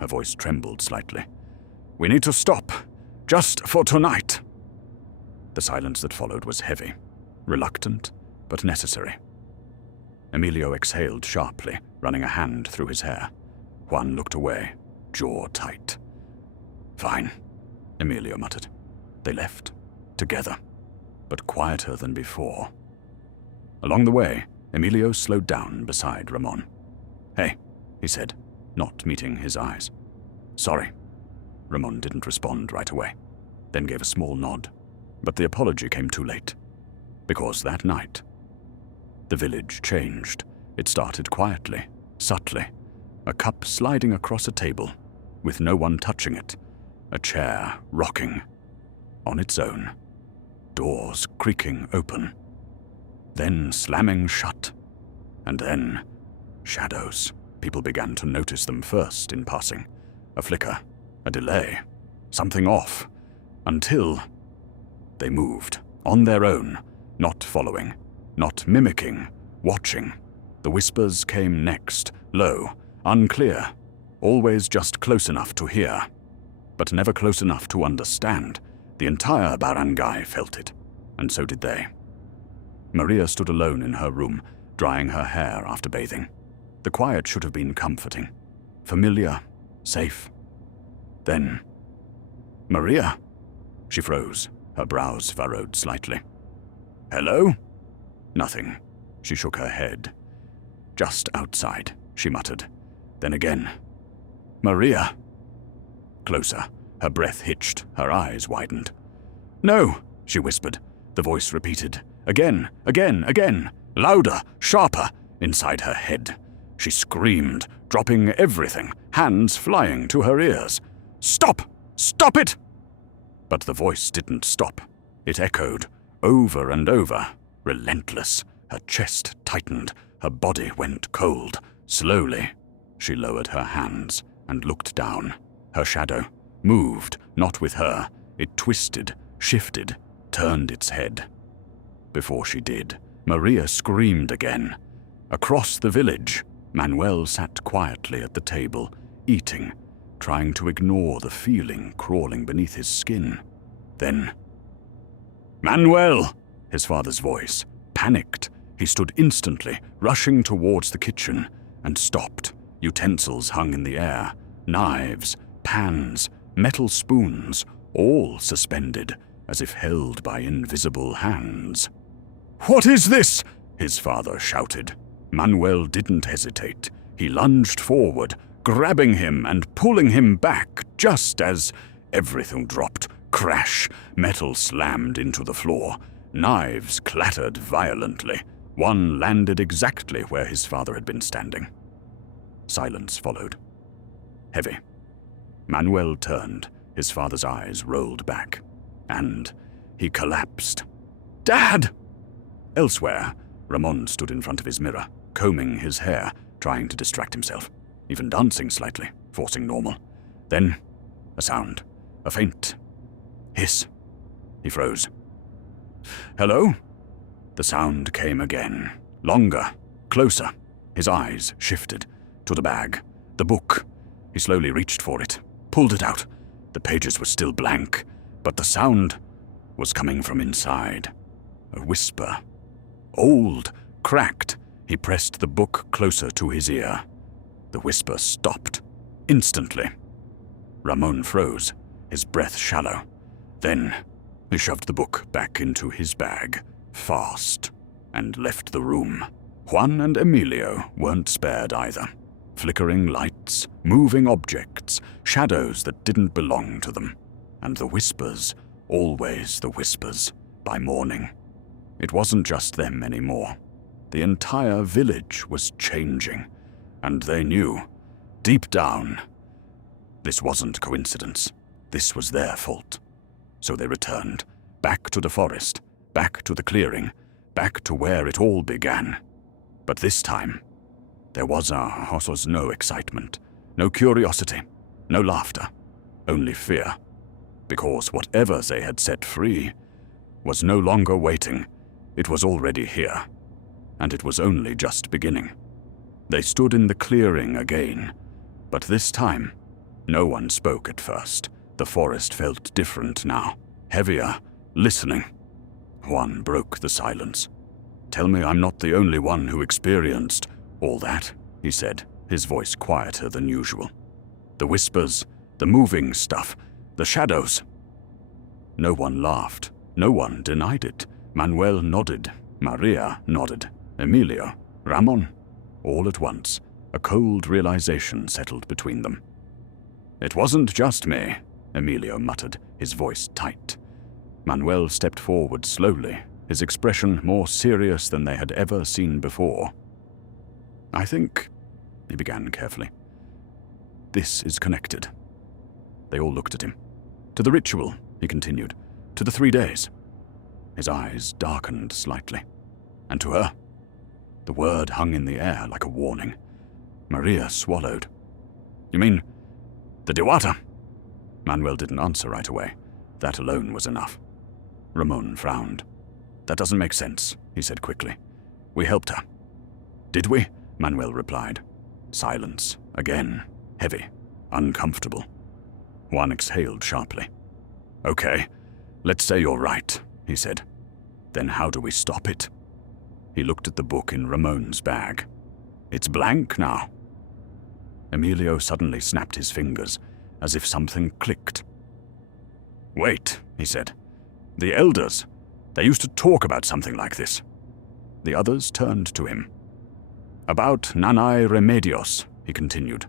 Her voice trembled slightly. "We need to stop. Just for tonight." The silence that followed was heavy, reluctant, but necessary. Emilio exhaled sharply, running a hand through his hair. Juan looked away, jaw tight. "Fine," Emilio muttered. They left, together, but quieter than before. Along the way, Emilio slowed down beside Ramon. "Hey," he said, not meeting his eyes. "Sorry." Ramon didn't respond right away, then gave a small nod. But the apology came too late. Because that night, the village changed. It started quietly, subtly. A cup sliding across a table, with no one touching it. A chair rocking on its own. Doors creaking open. Then slamming shut. And then shadows. People began to notice them first in passing. A flicker, a delay, something off. Until they moved, on their own, not following, not mimicking, watching. The whispers came next, low, unclear, always just close enough to hear, but never close enough to understand. The entire barangay felt it, and so did they. Maria stood alone in her room, drying her hair after bathing. The quiet should have been comforting, familiar, safe. Then, "Maria?" She froze, her brows furrowed slightly. "Hello?" Nothing. She shook her head. "Just outside," she muttered. Then again, "Maria." Closer, her breath hitched, her eyes widened. "No," she whispered. The voice repeated. Again, again, again. Louder, sharper, inside her head. She screamed, dropping everything, hands flying to her ears. "Stop! Stop it!" But the voice didn't stop. It echoed, over and over, relentless. Her chest tightened, her body went cold. Slowly, she lowered her hands and looked down. Her shadow moved, not with her. It twisted, shifted, turned its head. Before she did, Maria screamed again. Across the village, Manuel sat quietly at the table, eating, trying to ignore the feeling crawling beneath his skin. Then, "Manuel!" His father's voice. Panicked, he stood instantly, rushing towards the kitchen, and stopped. Utensils hung in the air. Knives, pans, metal spoons, all suspended, as if held by invisible hands. "What is this?" his father shouted. Manuel didn't hesitate. He lunged forward, grabbing him and pulling him back just as everything dropped. Crash! Metal slammed into the floor. Knives clattered violently. One landed exactly where his father had been standing. Silence followed. Heavy. Manuel turned. His father's eyes rolled back. And he collapsed. "Dad!" Elsewhere, Ramon stood in front of his mirror, combing his hair, trying to distract himself, even dancing slightly, forcing normal. Then, a sound. A faint hiss. He froze. "Hello?" The sound came again. Longer. Closer. His eyes shifted to the bag. The book. He slowly reached for it, pulled it out. The pages were still blank, but the sound was coming from inside. A whisper. Old, cracked. He pressed the book closer to his ear. The whisper stopped. Instantly. Ramon froze, his breath shallow. Then he shoved the book back into his bag, fast, and left the room. Juan and Emilio weren't spared either. Flickering lights, moving objects, shadows that didn't belong to them. And the whispers, always the whispers, by morning. It wasn't just them anymore. The entire village was changing, and they knew, deep down, this wasn't coincidence. This was their fault. So they returned, back to the forest, back to the clearing, back to where it all began. But this time, there was no excitement, no curiosity, no laughter, only fear. Because whatever they had set free was no longer waiting. It was already here, and it was only just beginning. They stood in the clearing again, but this time, no one spoke at first. The forest felt different now, heavier, listening. Juan broke the silence. "Tell me I'm not the only one who experienced all that," he said, his voice quieter than usual. "The whispers, the moving stuff, the shadows." No one laughed. No one denied it. Manuel nodded. Maria nodded. Emilio. Ramon. All at once, a cold realization settled between them. "It wasn't just me," Emilio muttered, his voice tight. Manuel stepped forward slowly, his expression more serious than they had ever seen before. "I think," he began carefully, "this is connected." They all looked at him. "To the ritual," he continued, "to the 3 days." His eyes darkened slightly. "And to her?" The word hung in the air like a warning. Maria swallowed. "You mean the Dewata?" Manuel didn't answer right away. That alone was enough. Ramon frowned. "That doesn't make sense," he said quickly. "We helped her." "Did we?" Manuel replied. Silence, again, heavy, uncomfortable. Juan exhaled sharply. "Okay, let's say you're right," he said. "Then how do we stop it?" He looked at the book in Ramon's bag. "It's blank now." Emilio suddenly snapped his fingers, as if something clicked. "Wait," he said. "The elders, they used to talk about something like this." The others turned to him. "About Nanay Remedios," he continued.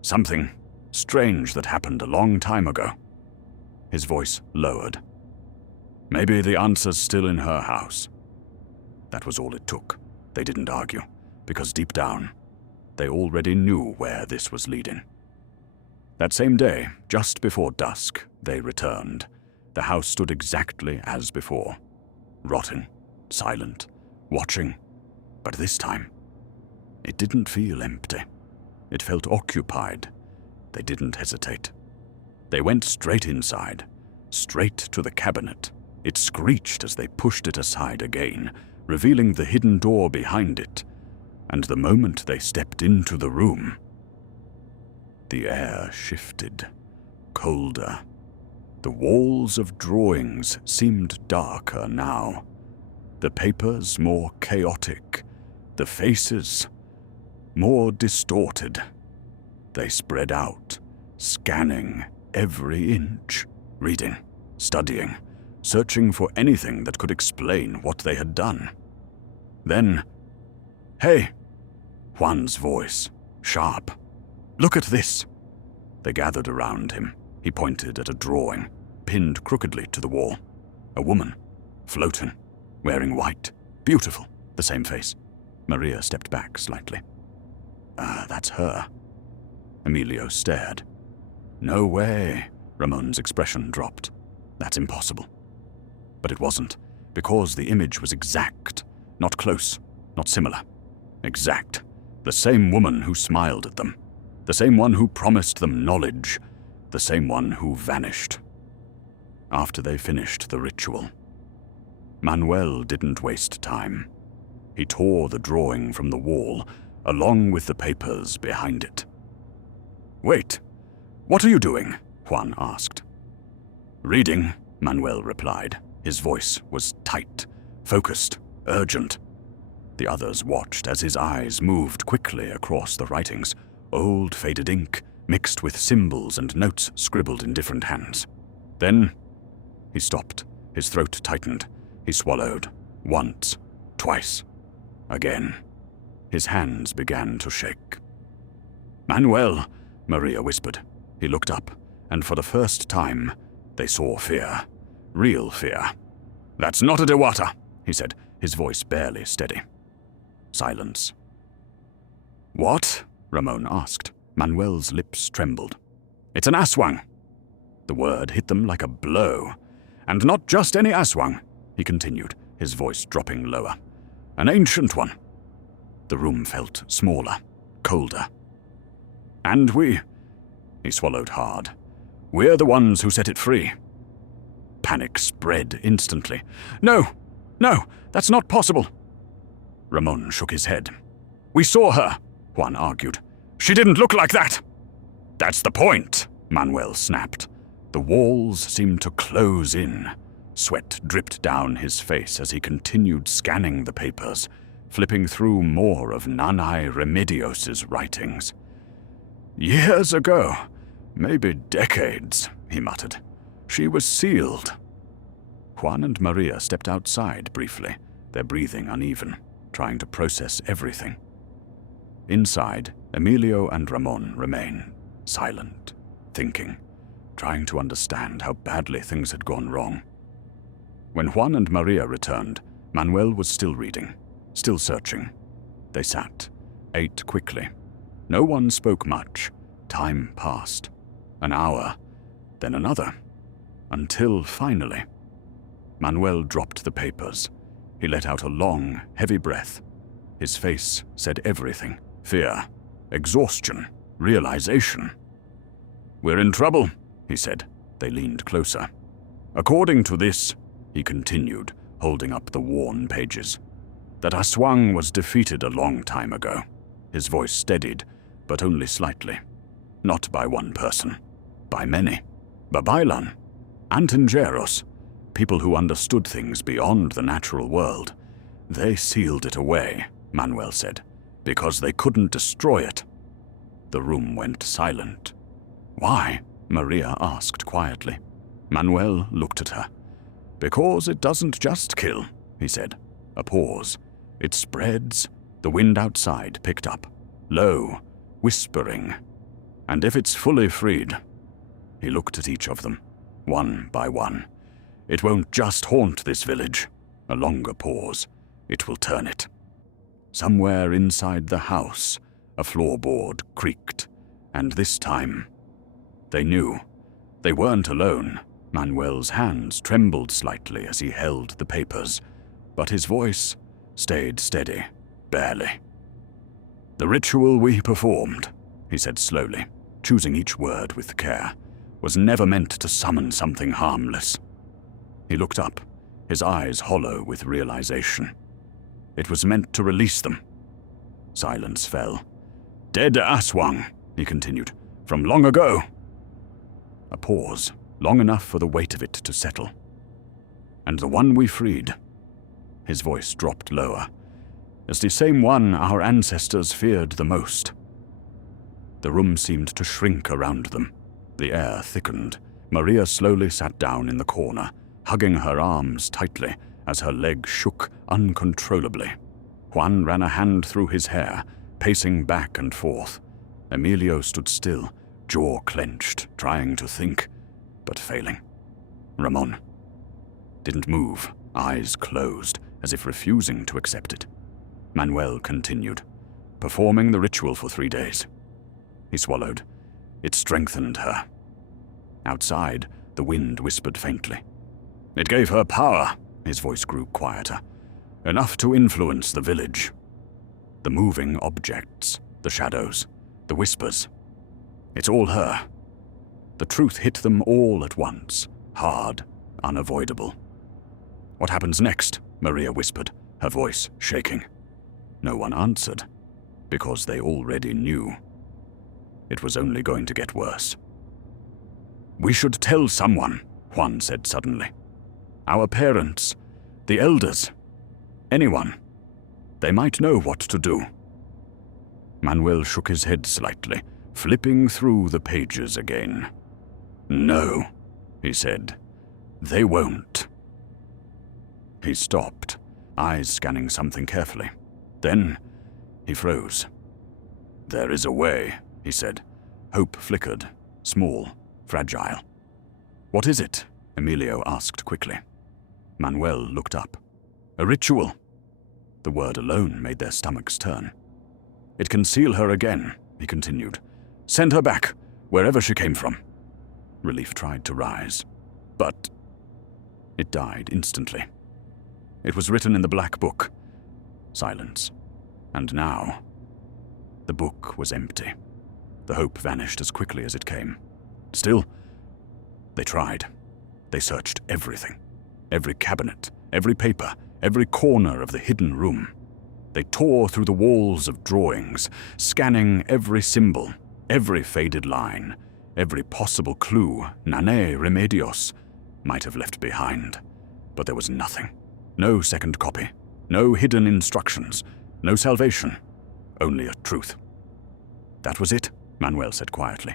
"Something strange that happened a long time ago." His voice lowered. "Maybe the answer's still in her house." That was all it took. They didn't argue, because deep down, they already knew where this was leading. That same day, just before dusk, they returned. The house stood exactly as before. Rotten, silent, watching. But this time, it didn't feel empty. It felt occupied. They didn't hesitate. They went straight inside, straight to the cabinet. It screeched as they pushed it aside again, revealing the hidden door behind it. And the moment they stepped into the room, the air shifted, colder. The walls of drawings seemed darker now. The papers more chaotic. The faces more distorted. They spread out, scanning every inch, reading, studying, searching for anything that could explain what they had done. Then, "Hey!" Juan's voice, sharp. "Look at this!" They gathered around him. He pointed at a drawing, pinned crookedly to the wall. A woman, floating, wearing white. Beautiful. The same face. Maria stepped back slightly. That's her. Emilio stared. No way. Ramon's expression dropped. That's impossible. But it wasn't, because the image was exact. Not close, not similar. Exact. The same woman who smiled at them. The same one who promised them knowledge. The same one who vanished. After they finished the ritual. Manuel didn't waste time. He tore the drawing from the wall, along with the papers behind it. Wait, what are you doing? Juan asked. Reading, Manuel replied. His voice was tight, focused, urgent. The others watched as his eyes moved quickly across the writings, old faded ink mixed with symbols and notes scribbled in different hands. Then he stopped, his throat tightened. He swallowed, once, twice, again. His hands began to shake. Manuel, Maria whispered. He looked up, and for the first time, they saw fear. Real fear. That's not a Dewata, he said, his voice barely steady. Silence. What? Ramon asked. Manuel's lips trembled. It's an Aswang. The word hit them like a blow. And not just any Aswang, he continued, his voice dropping lower. An ancient one. The room felt smaller, colder. And he swallowed hard. We're the ones who set it free. Panic spread instantly. No, that's not possible. Ramon shook his head. We saw her, Juan argued. She didn't look like that. That's the point, Manuel snapped. The walls seemed to close in. Sweat dripped down his face as he continued scanning the papers, flipping through more of Nanay Remedios' writings. Years ago, maybe decades, he muttered. She was sealed. Juan and Maria stepped outside briefly, their breathing uneven, trying to process everything. Inside, Emilio and Ramon remained, silent, thinking, trying to understand how badly things had gone wrong. When Juan and Maria returned, Manuel was still reading, still searching. They sat, ate quickly. No one spoke much. Time passed. An hour, then another, until finally, Manuel dropped the papers. He let out a long, heavy breath. His face said everything. Fear, exhaustion, realization. We're in trouble, he said. They leaned closer. According to this, he continued, holding up the worn pages, that Aswang was defeated a long time ago. His voice steadied, but only slightly. Not by one person, by many. Baybayin, Antingeros, people who understood things beyond the natural world. They sealed it away, Manuel said, because they couldn't destroy it. The room went silent. Why? Maria asked quietly. Manuel looked at her. Because it doesn't just kill, he said. A pause. It spreads. The wind outside picked up. Low, whispering. And if it's fully freed... He looked at each of them, one by one. It won't just haunt this village. A longer pause. It will turn it. Somewhere inside the house, a floorboard creaked. And this time, they knew. They weren't alone. Manuel's hands trembled slightly as he held the papers, but his voice stayed steady, barely. The ritual we performed, he said slowly, choosing each word with care, was never meant to summon something harmless. He looked up, his eyes hollow with realization. It was meant to release them. Silence fell. Dead Aswang, he continued, from long ago. A pause, long enough for the weight of it to settle. And the one we freed, his voice dropped lower, is the same one our ancestors feared the most. The room seemed to shrink around them. The air thickened. Maria slowly sat down in the corner, hugging her arms tightly as her leg shook uncontrollably. Juan ran a hand through his hair, pacing back and forth. Emilio stood still, jaw clenched, trying to think, but failing. Ramon didn't move, eyes closed, as if refusing to accept it. Manuel continued, performing the ritual for 3 days. He swallowed. It strengthened her. Outside, the wind whispered faintly. It gave her power. His voice grew quieter. Enough to influence the village. The moving objects, the shadows, the whispers. It's all her. The truth hit them all at once, hard, unavoidable. What happens next? Maria whispered, her voice shaking. No one answered, because they already knew. It was only going to get worse. We should tell someone, Juan said suddenly. Our parents, the elders, anyone. They might know what to do. Manuel shook his head slightly, flipping through the pages again. No, he said. They won't. He stopped, eyes scanning something carefully. Then he froze. There is a way, he said. Hope flickered, small, fragile. What is it? Emilio asked quickly. Manuel looked up. A ritual. The word alone made their stomachs turn. It can seal her again, he continued. Send her back, wherever she came from. Relief tried to rise, but it died instantly. It was written in the black book. Silence. And now, the book was empty. The hope vanished as quickly as it came. Still, they tried. They searched everything. Every cabinet, every paper, every corner of the hidden room. They tore through the walls of drawings, scanning every symbol, every faded line, every possible clue Nane Remedios might have left behind. But there was nothing. No second copy. No hidden instructions. No salvation. Only a truth. That was it, Manuel said quietly.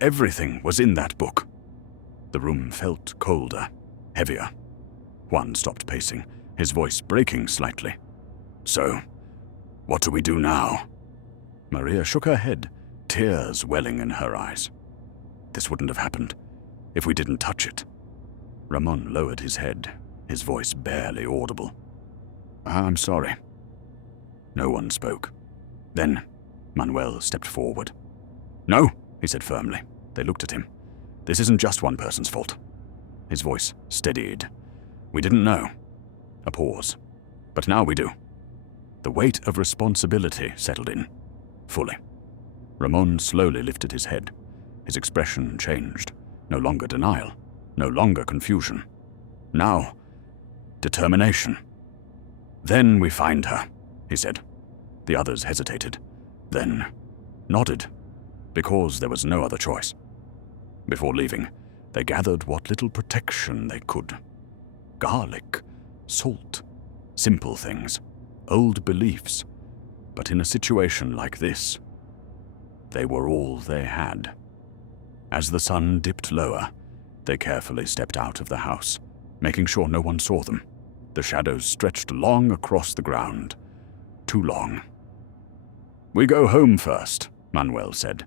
Everything was in that book. The room felt colder, heavier. Juan stopped pacing, his voice breaking slightly. So, what do we do now? Maria shook her head, tears welling in her eyes. This wouldn't have happened if we didn't touch it. Ramon lowered his head, his voice barely audible. I'm sorry. No one spoke. Then Manuel stepped forward. No, he said firmly. They looked at him. This isn't just one person's fault. His voice steadied. We didn't know. A pause. But now we do. The weight of responsibility settled in, fully. Ramon slowly lifted his head. His expression changed. No longer denial. No longer confusion. Now, determination. Then we find her, he said. The others hesitated, then nodded, because there was no other choice. Before leaving, they gathered what little protection they could. Garlic, salt, simple things, old beliefs. But in a situation like this, they were all they had. As the sun dipped lower, they carefully stepped out of the house, making sure no one saw them. The shadows stretched long across the ground. Too long. We go home first, Manuel said,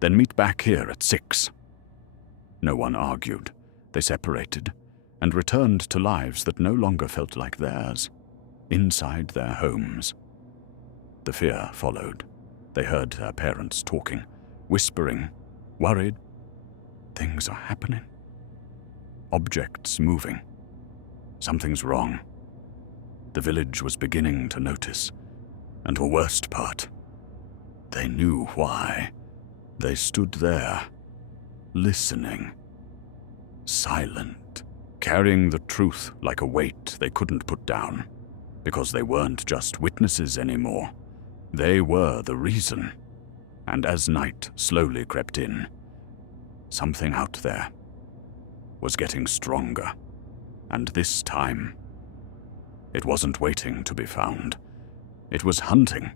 then meet back here at 6. No one argued. They separated and returned to lives that no longer felt like theirs, inside their homes. The fear followed. They heard their parents talking, whispering, worried. Things are happening. Objects moving. Something's wrong. The village was beginning to notice. And the worst part, they knew why. They stood there, listening, silent, carrying the truth like a weight they couldn't put down, because they weren't just witnesses anymore. They were the reason. And as night slowly crept in, something out there was getting stronger. And this time, it wasn't waiting to be found. It was hunting.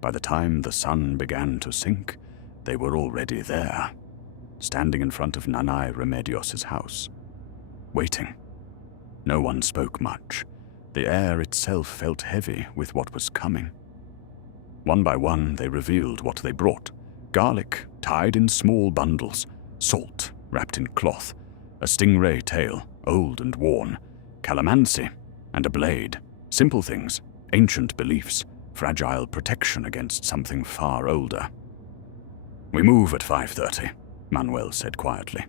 By the time the sun began to sink, they were already there, standing in front of Nanay Remedios' house, waiting. No one spoke much. The air itself felt heavy with what was coming. One by one, they revealed what they brought. Garlic tied in small bundles, salt wrapped in cloth, a stingray tail, old and worn, calamansi, And a blade. Simple things, ancient beliefs, fragile protection against something far older. "We move at 5:30, Manuel said quietly.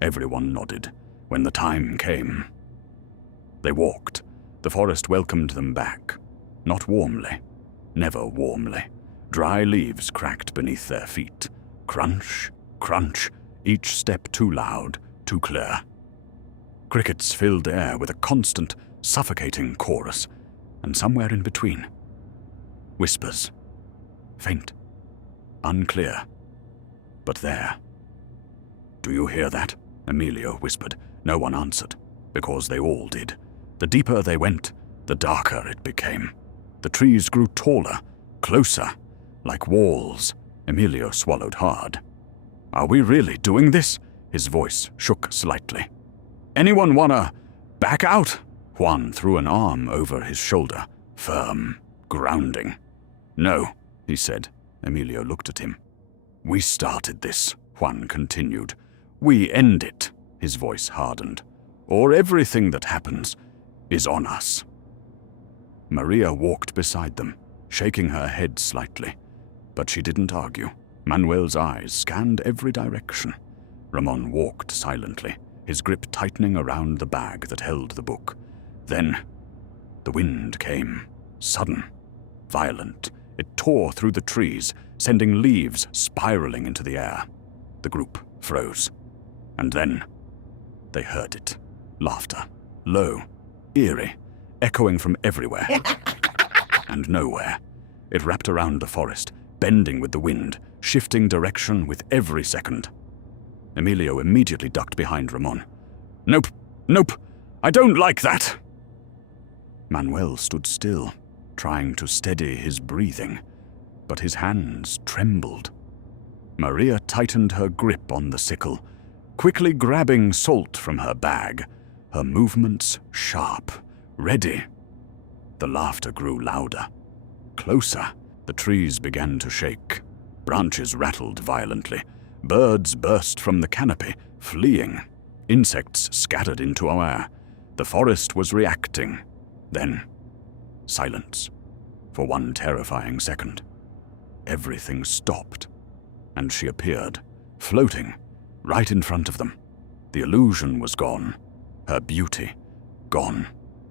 Everyone nodded. When the time came. They walked. The forest welcomed them back. Not warmly. Never warmly. Dry leaves cracked beneath their feet. Crunch, crunch, each step too loud, too clear. Crickets filled the air with a constant, suffocating chorus, and somewhere in between, whispers. Faint. Unclear. But there. "Do you hear that?" Emilio whispered. No one answered, because they all did. The deeper they went, the darker it became. The trees grew taller, closer, like walls. Emilio swallowed hard. "Are we really doing this?" His voice shook slightly. "Anyone wanna back out?" Juan threw an arm over his shoulder, firm, grounding. "No," he said. Emilio looked at him. "We started this," Juan continued. "We end it," his voice hardened. "Or everything that happens is on us." Maria walked beside them, shaking her head slightly. But she didn't argue. Manuel's eyes scanned every direction. Ramon walked silently, his grip tightening around the bag that held the book. Then, the wind came, sudden, violent. It tore through the trees, sending leaves spiraling into the air. The group froze. And then, they heard it. Laughter. Low, eerie, echoing from everywhere. And nowhere. It wrapped around the forest, bending with the wind, shifting direction with every second. Emilio immediately ducked behind Ramon. "Nope, nope, I don't like that!" Manuel stood still, trying to steady his breathing, but his hands trembled. Maria tightened her grip on the sickle, quickly grabbing salt from her bag, her movements sharp, ready. The laughter grew louder. Closer, the trees began to shake. Branches rattled violently. Birds burst from the canopy, fleeing. Insects scattered into our air. The forest was reacting. Then, silence. For one terrifying second. Everything stopped, and she appeared, floating, right in front of them. The illusion was gone. Her beauty, gone.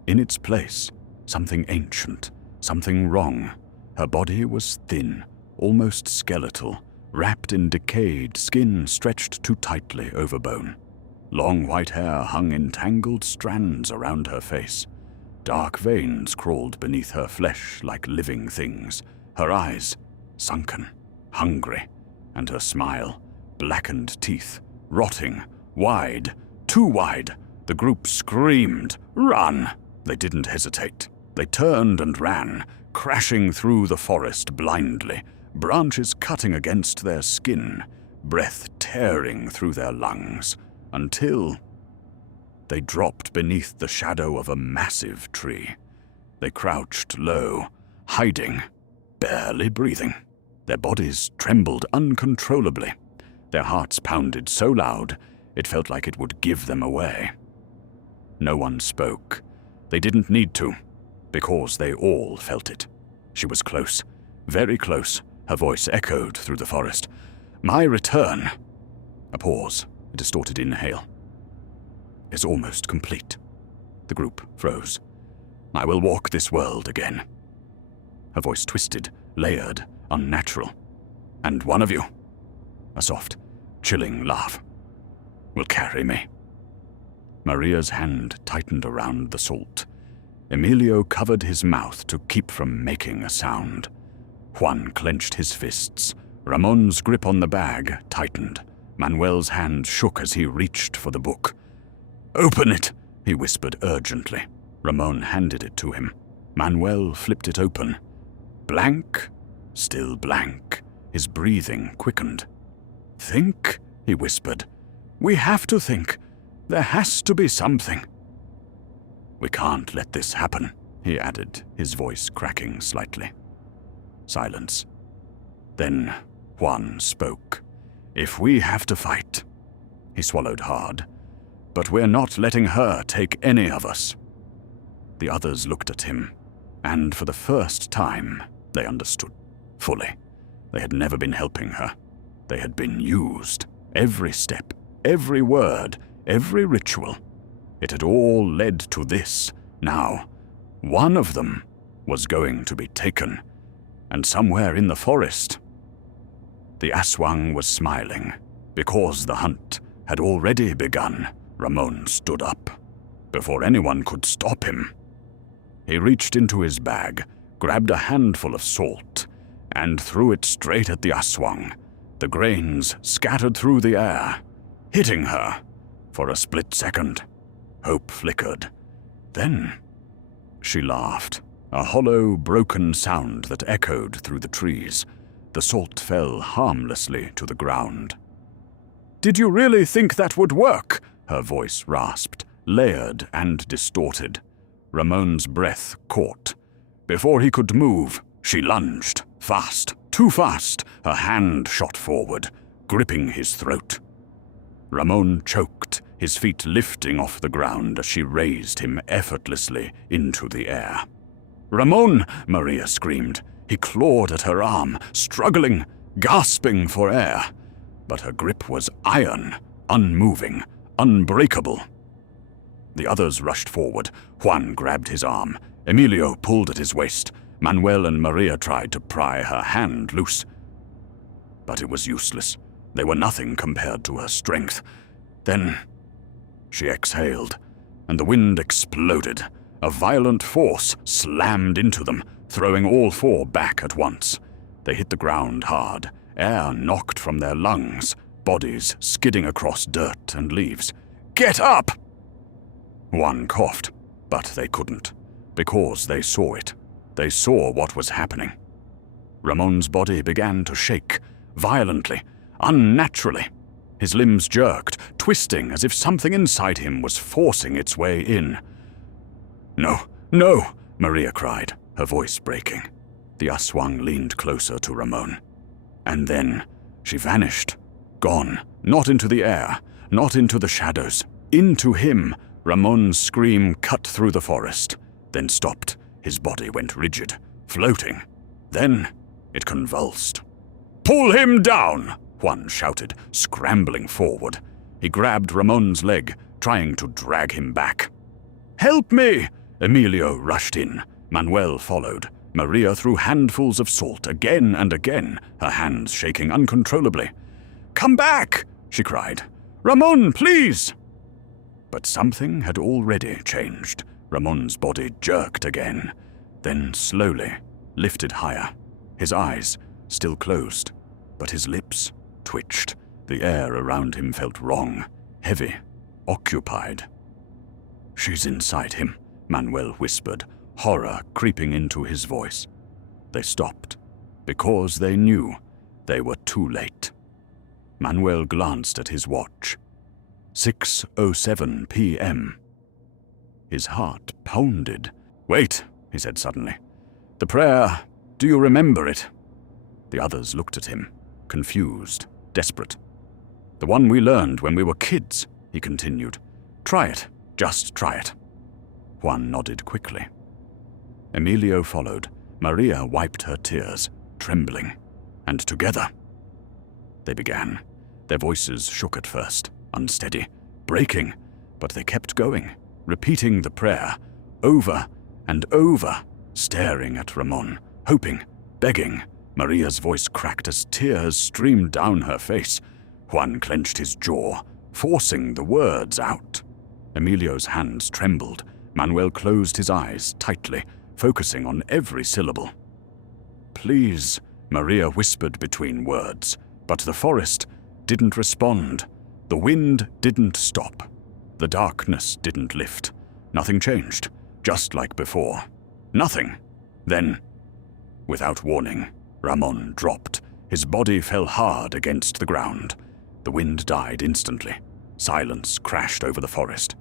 In its place, something ancient, something wrong. Her body was thin, almost skeletal, wrapped in decayed skin stretched too tightly over bone. Long white hair hung in tangled strands around her face. Dark veins crawled beneath her flesh like living things. Her eyes, sunken, hungry, and her smile, blackened teeth, rotting, wide, too wide. The group screamed, "Run!" They didn't hesitate. They turned and ran, crashing through the forest blindly, branches cutting against their skin, breath tearing through their lungs, until they dropped beneath the shadow of a massive tree. They crouched low, hiding, barely breathing. Their bodies trembled uncontrollably. Their hearts pounded so loud, it felt like it would give them away. No one spoke. They didn't need to, because they all felt it. She was close, very close. Her voice echoed through the forest. "My return." A pause, a distorted inhale. "Is almost complete." The group froze. "I will walk this world again." Her voice twisted, layered, unnatural. "And one of you," a soft, chilling laugh, "will carry me." Maria's hand tightened around the salt. Emilio covered his mouth to keep from making a sound. Juan clenched his fists. Ramon's grip on the bag tightened. Manuel's hand shook as he reached for the book. "Open it," he whispered urgently. Ramon handed it to him. Manuel flipped it open. Blank, still blank. His breathing quickened. "Think," he whispered. "We have to think. There has to be something." "We can't let this happen," he added, his voice cracking slightly. Silence. Then Juan spoke. "If we have to fight," he swallowed hard, "but we're not letting her take any of us." The others looked at him, and for the first time, they understood fully. They had never been helping her. They had been used. Every step, every word, every ritual. It had all led to this. Now, one of them was going to be taken, and somewhere in the forest. The Aswang was smiling. Because the hunt had already begun, Ramon stood up. Before anyone could stop him, he reached into his bag, grabbed a handful of salt, and threw it straight at the Aswang. The grains scattered through the air, hitting her. For a split second, hope flickered. Then she laughed, a hollow, broken sound that echoed through the trees. The salt fell harmlessly to the ground. "Did you really think that would work?" her voice rasped, layered and distorted. Ramon's breath caught. Before he could move, she lunged, fast, too fast. Her hand shot forward, gripping his throat. Ramon choked, his feet lifting off the ground as she raised him effortlessly into the air. "Ramon!" Maria screamed. He clawed at her arm, struggling, gasping for air. But her grip was iron, unmoving, unbreakable. The others rushed forward. Juan grabbed his arm. Emilio pulled at his waist. Manuel and Maria tried to pry her hand loose. But it was useless. They were nothing compared to her strength. Then she exhaled, and the wind exploded. A violent force slammed into them, throwing all four back at once. They hit the ground hard, air knocked from their lungs, bodies skidding across dirt and leaves. "Get up!" One coughed, but they couldn't, because they saw it. They saw what was happening. Ramon's body began to shake, violently, unnaturally. His limbs jerked, twisting as if something inside him was forcing its way in. "No, no!" Maria cried, her voice breaking. The Aswang leaned closer to Ramon. And then she vanished, gone, not into the air, not into the shadows, into him. Ramon's scream cut through the forest, then stopped. His body went rigid, floating. Then it convulsed. "Pull him down!" Juan shouted, scrambling forward. He grabbed Ramon's leg, trying to drag him back. "Help me!" Emilio rushed in. Manuel followed. Maria threw handfuls of salt again and again, her hands shaking uncontrollably. "Come back!" she cried. "Ramon, please!" But something had already changed. Ramon's body jerked again, then slowly lifted higher. His eyes still closed, but his lips twitched. The air around him felt wrong, heavy, occupied. "She's inside him," Manuel whispered, horror creeping into his voice. They stopped, because they knew they were too late. Manuel glanced at his watch. 6:07 p.m. His heart pounded. "Wait," he said suddenly. "The prayer, do you remember it?" The others looked at him, confused, desperate. "The one we learned when we were kids," he continued. "Try it, just try it." Juan nodded quickly. Emilio followed. Maria wiped her tears, trembling. And together they began. Their voices shook at first, unsteady, breaking, but they kept going, repeating the prayer, over and over, staring at Ramon, hoping, begging. Maria's voice cracked as tears streamed down her face. Juan clenched his jaw, forcing the words out. Emilio's hands trembled. Manuel closed his eyes tightly, focusing on every syllable. "Please," Maria whispered between words, but the forest didn't respond. The wind didn't stop. The darkness didn't lift. Nothing changed, just like before. Nothing. Then, without warning, Ramon dropped. His body fell hard against the ground. The wind died instantly. Silence crashed over the forest.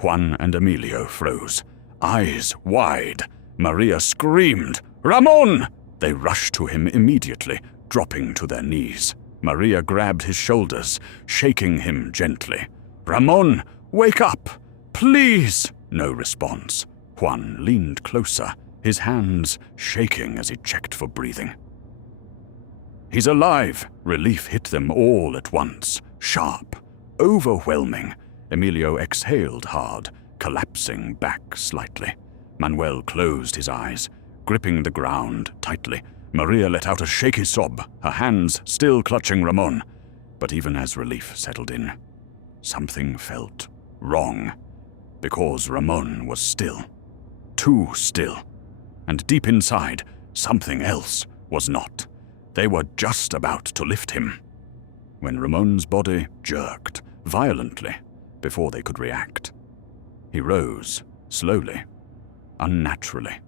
Juan and Emilio froze, eyes wide. Maria screamed, "Ramon!" They rushed to him immediately, dropping to their knees. Maria grabbed his shoulders, shaking him gently. "Ramon, wake up! Please!" No response. Juan leaned closer, his hands shaking as he checked for breathing. "He's alive!" Relief hit them all at once. Sharp, overwhelming. Emilio exhaled hard, collapsing back slightly. Manuel closed his eyes, gripping the ground tightly. Maria let out a shaky sob, her hands still clutching Ramon. But even as relief settled in, something felt wrong, because Ramon was still. Too still. And deep inside, something else was not. They were just about to lift him, when Ramon's body jerked violently before they could react. He rose, slowly, unnaturally,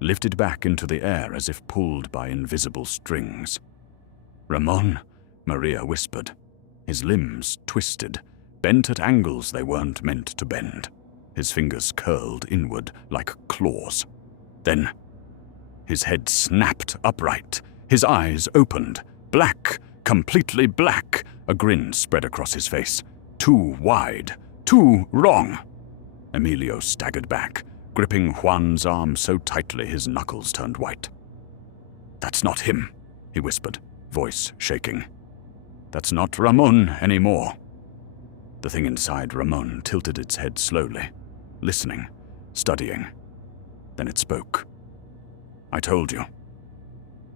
lifted back into the air as if pulled by invisible strings. "Ramon," Maria whispered. His limbs twisted, bent at angles they weren't meant to bend. His fingers curled inward like claws. Then, his head snapped upright. His eyes opened, black, completely black. A grin spread across his face. Too wide, too wrong. Emilio staggered back, gripping Juan's arm so tightly his knuckles turned white. "That's not him," he whispered, voice shaking. "That's not Ramon anymore." The thing inside Ramon tilted its head slowly, listening, studying. Then it spoke. "I told you."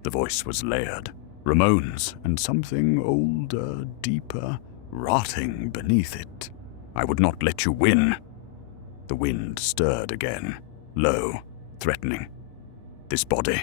The voice was layered, Ramon's, and something older, deeper, rotting beneath it. "I would not let you win." The wind stirred again, low, threatening. "This body,"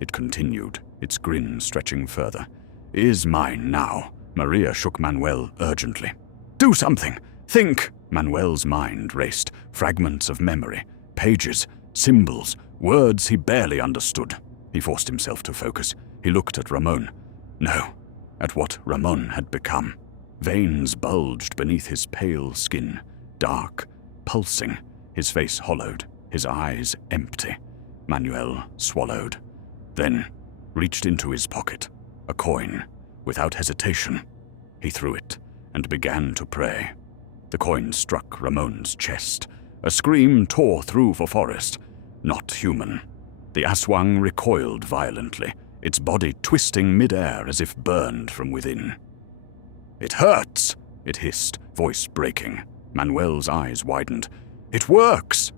it continued, its grin stretching further, "is mine now." Maria shook Manuel urgently. "Do something! Think!" Manuel's mind raced, fragments of memory, pages, symbols, words he barely understood. He forced himself to focus. He looked at Ramon. No, at what Ramon had become. Veins bulged beneath his pale skin, dark, pulsing, his face hollowed, his eyes empty. Manuel swallowed, then reached into his pocket. A coin. Without hesitation, he threw it and began to pray. The coin struck Ramon's chest. A scream tore through the forest. Not human. The Aswang recoiled violently, its body twisting mid-air as if burned from within. "It hurts," it hissed, voice breaking. Manuel's eyes widened. "It works!"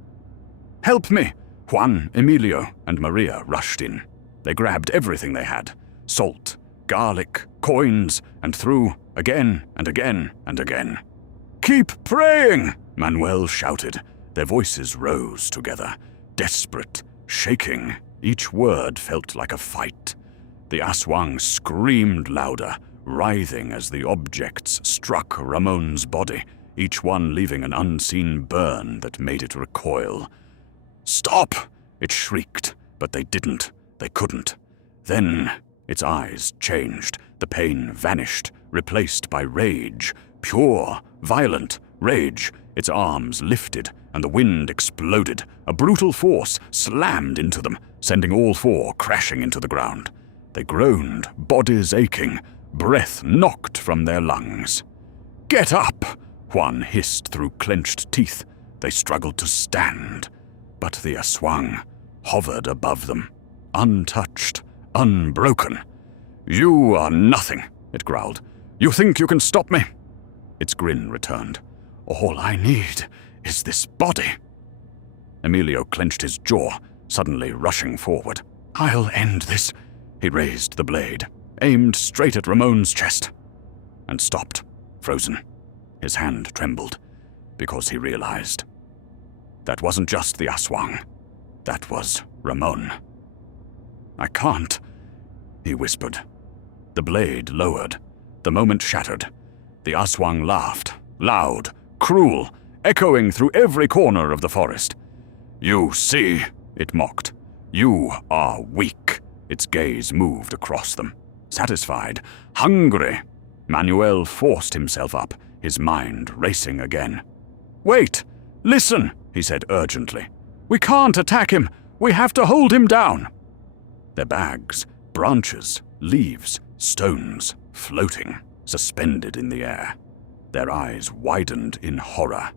"Help me!" Juan, Emilio, and Maria rushed in. They grabbed everything they had. Salt, garlic, coins, and threw again and again and again. "Keep praying!" Manuel shouted. Their voices rose together, desperate, shaking. Each word felt like a fight. The Aswang screamed louder, writhing as the objects struck Ramon's body, each one leaving an unseen burn that made it recoil. "Stop!" it shrieked, but they didn't. They couldn't. Then its eyes changed. The pain vanished, replaced by rage. Pure, violent rage. Its arms lifted, and the wind exploded. A brutal force slammed into them, sending all four crashing into the ground. They groaned, bodies aching, breath knocked from their lungs. "Get up!" Juan hissed through clenched teeth. They struggled to stand, but the Aswang hovered above them, untouched, unbroken. "You are nothing," it growled. "You think you can stop me?" Its grin returned. "All I need is this body." Emilio clenched his jaw, suddenly rushing forward. "I'll end this." He raised the blade, aimed straight at Ramon's chest, and stopped, frozen. His hand trembled, because he realized. That wasn't just the Aswang. That was Ramon. "I can't," he whispered. The blade lowered. The moment shattered. The Aswang laughed, loud, cruel, echoing through every corner of the forest. "You see," it mocked. "You are weak." Its gaze moved across them. Satisfied, hungry. Manuel forced himself up, his mind racing again. "Wait! Listen!" he said urgently. "We can't attack him! We have to hold him down!" Their bags, branches, leaves, stones, floating, suspended in the air. Their eyes widened in horror.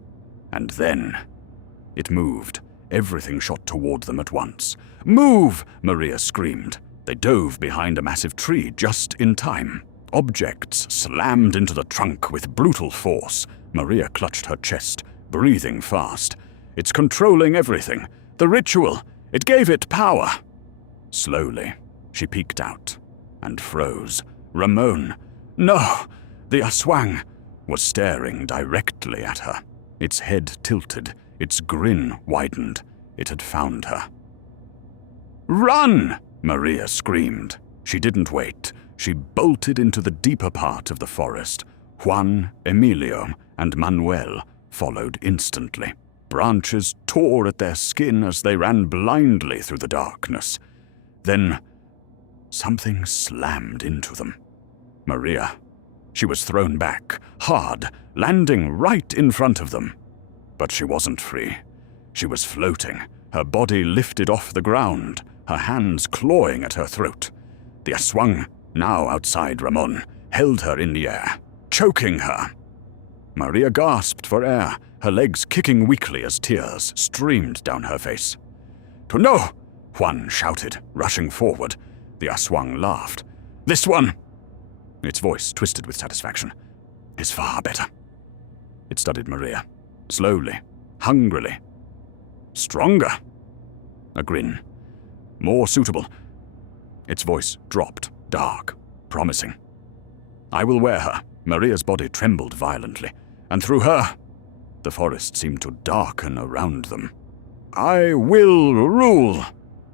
And then, It moved. Everything shot toward them at once. "Move!" Maria screamed. They dove behind a massive tree just in time. Objects slammed into the trunk with brutal force. Maria clutched her chest, breathing fast. "It's controlling everything. The ritual. It gave it power." Slowly, she peeked out and froze. Ramon, no! The Aswang was staring directly at her. Its head tilted, its grin widened. It had found her. "Run!" Maria screamed. She didn't wait. She bolted into the deeper part of the forest. Juan, Emilio, and Manuel followed instantly. Branches tore at their skin as they ran blindly through the darkness. Then, something slammed into them. Maria. She was thrown back, hard, landing right in front of them. But she wasn't free. She was floating, her body lifted off the ground, her hands clawing at her throat. The Aswang, now outside Ramon, held her in the air, choking her. Maria gasped for air, her legs kicking weakly as tears streamed down her face. "No!" Juan shouted, rushing forward. The Aswang laughed. "This one," its voice twisted with satisfaction, "is far better." It studied Maria, slowly, hungrily. "Stronger." A grin. "More suitable." Its voice dropped, dark, promising. "I will wear her." Maria's body trembled violently, and through her, the forest seemed to darken around them. "I will rule."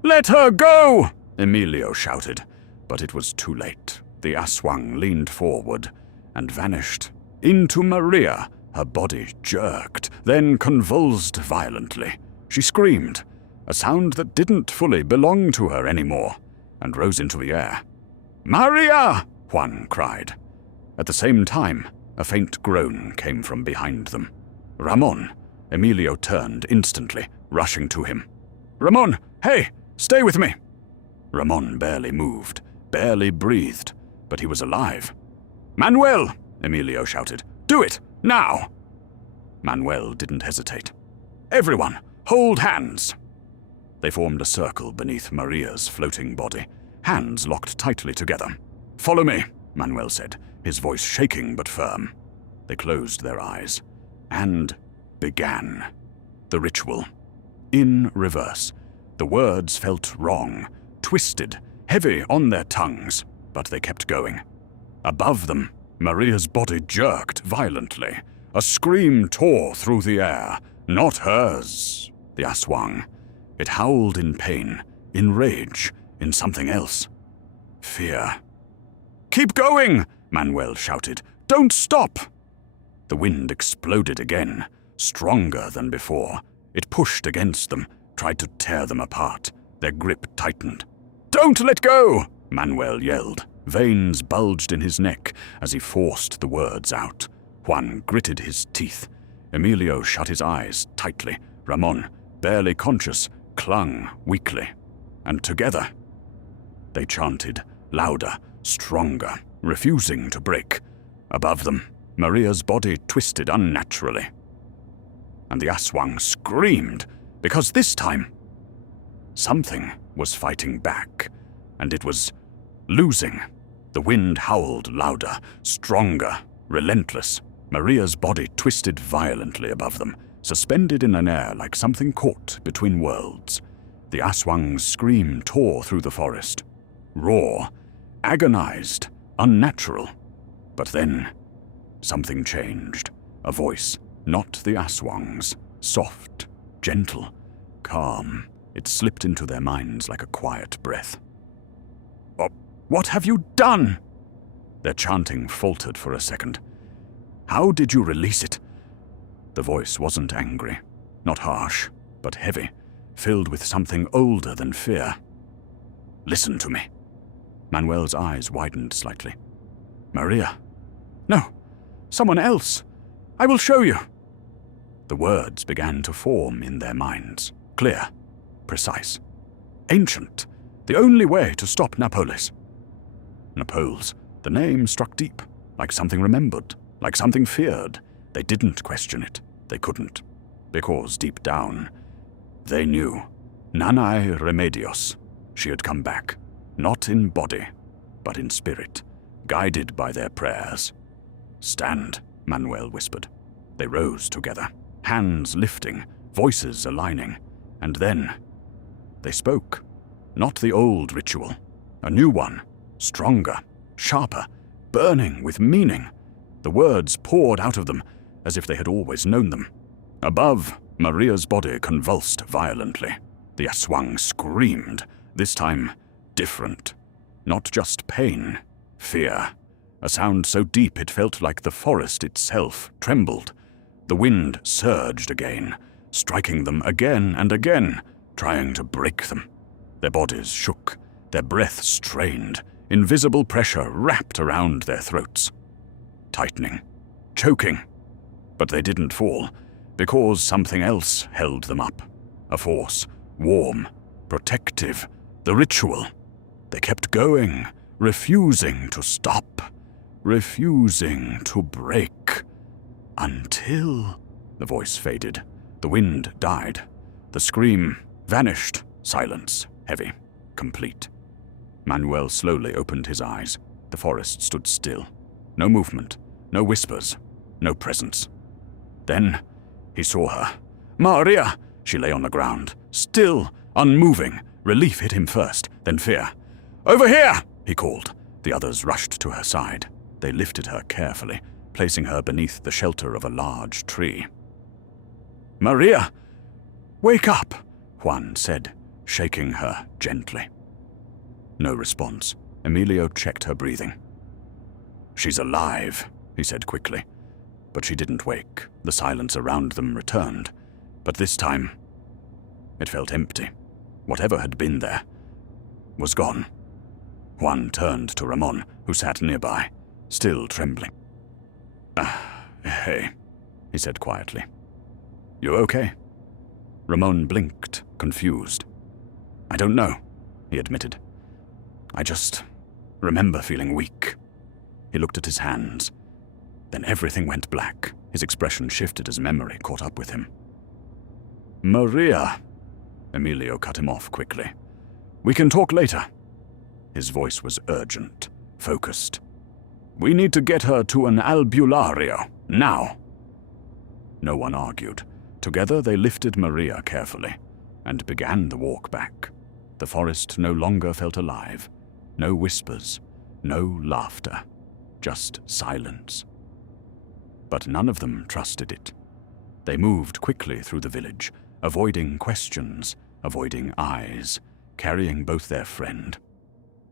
"Let her go!" Emilio shouted, but it was too late. The Aswang leaned forward and vanished. Into Maria, her body jerked, then convulsed violently. She screamed, a sound that didn't fully belong to her anymore, and rose into the air. "Maria!" Juan cried. At the same time, a faint groan came from behind them. "Ramon!" Emilio turned instantly, rushing to him. "Ramon! Hey! Stay with me!" Ramon barely moved, barely breathed, but he was alive. "Manuel!" Emilio shouted. "Do it! Now!" Manuel didn't hesitate. "Everyone, hold hands!" They formed a circle beneath Maria's floating body, hands locked tightly together. "Follow me," Manuel said, his voice shaking but firm. They closed their eyes and began the ritual. In reverse, the words felt wrong, twisted, heavy on their tongues, but they kept going. Above them, Maria's body jerked violently. A scream tore through the air. Not hers, the Aswang. It howled in pain, in rage, in something else. Fear. "Keep going!" Manuel shouted. "Don't stop!" The wind exploded again, stronger than before. It pushed against them, tried to tear them apart. Their grip tightened. "Don't let go!" Manuel yelled. Veins bulged in his neck as he forced the words out. Juan gritted his teeth. Emilio shut his eyes tightly. Ramon, barely conscious, clung weakly. And together, they chanted, louder, stronger, refusing to break. Above them, Maria's body twisted unnaturally. And the Aswang screamed, because this time, something was fighting back, and it was losing. The wind howled louder, stronger, relentless. Maria's body twisted violently above them, suspended in an air like something caught between worlds. The Aswang's scream tore through the forest. Raw, agonized, unnatural. But then, something changed. A voice, not the Aswang's, soft, gentle, calm. It slipped into their minds like a quiet breath. "Oh, what have you done?" Their chanting faltered for a second. "How did you release it?" The voice wasn't angry, not harsh, but heavy, filled with something older than fear. "Listen to me." Manuel's eyes widened slightly. "Maria." "No, someone else. I will show you." The words began to form in their minds, clear, precise, ancient, the only way to stop Napoles. Napoles, the name struck deep, like something remembered, like something feared. They didn't question it. They couldn't. because deep down, they knew. Nanai Remedios. She had come back, not in body, but in spirit, guided by their prayers. "Stand," Manuel whispered. They rose together, hands lifting, voices aligning, and then they spoke. Not the old ritual, a new one, stronger, sharper, burning with meaning. The words poured out of them as if they had always known them. Above, Maria's body convulsed violently. The Aswang screamed, this time different. Not just pain, fear. A sound so deep it felt like the forest itself trembled. The wind surged again, striking them again and again, trying to break them. Their bodies shook, their breath strained, invisible pressure wrapped around their throats. Tightening, choking. But they didn't fall, because something else held them up. A force, warm, protective, the ritual. They kept going, refusing to stop, refusing to break. Until the voice faded, the wind died, the scream vanished, silence, heavy, complete. Manuel slowly opened his eyes. The forest stood still. No movement, no whispers, no presence. Then he saw her. Maria! She lay on the ground, still, unmoving. Relief hit him first, then fear. "Over here!" he called. The others rushed to her side. They lifted her carefully, placing her beneath the shelter of a large tree. "Maria! Wake up!" Juan said, shaking her gently. No response. Emilio checked her breathing. "She's alive," he said quickly. But she didn't wake. The silence around them returned. But this time, it felt empty. Whatever had been there was gone. Juan turned to Ramon, who sat nearby, still trembling. Hey," he said quietly. "You okay?" Ramon blinked, confused. "I don't know," he admitted. "I just remember feeling weak." He looked at his hands. Then everything went black. His expression shifted as memory caught up with him. "Maria," Emilio cut him off quickly. "We can talk later." His voice was urgent, focused. "We need to get her to an albulario, now." No one argued. Together they lifted Maria carefully and began the walk back. The forest no longer felt alive. No whispers, no laughter, just silence. But none of them trusted it. They moved quickly through the village, avoiding questions, avoiding eyes, carrying both their friend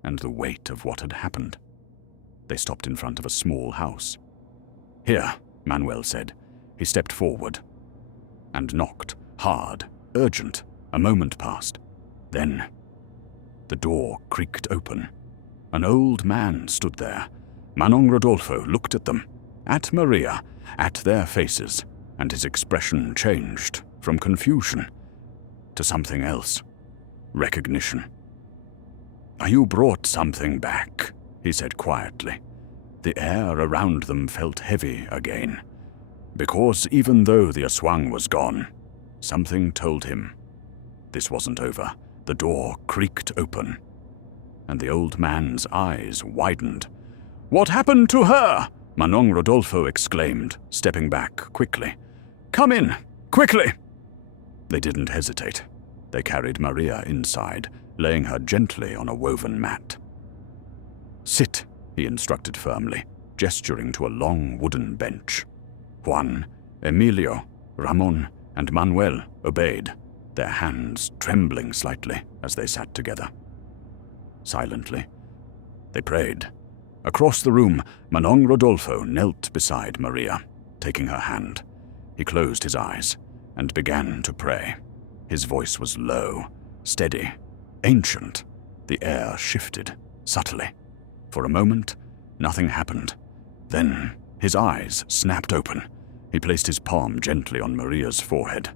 and the weight of what had happened. They stopped in front of a small house. "Here," Manuel said. He stepped forward and knocked, hard, urgent. A moment passed. Then the door creaked open. An old man stood there. Manong Rodolfo looked at them, at Maria, at their faces, and his expression changed from confusion to something else. Recognition. "You brought something back," he said quietly. The air around them felt heavy again. Because even though the Aswang was gone, something told him this wasn't over. The door creaked open, and the old man's eyes widened. "What happened to her?" Manong Rodolfo exclaimed, stepping back quickly. "Come in, quickly!" They didn't hesitate. They carried Maria inside, laying her gently on a woven mat. "Sit," he instructed firmly, gesturing to a long wooden bench. Juan, Emilio, Ramon, and Manuel obeyed, their hands trembling slightly as they sat together. Silently, they prayed. Across the room, Manong Rodolfo knelt beside Maria, taking her hand. He closed his eyes and began to pray. His voice was low, steady, ancient. The air shifted, subtly. For a moment, nothing happened. Then his eyes snapped open. He placed his palm gently on Maria's forehead.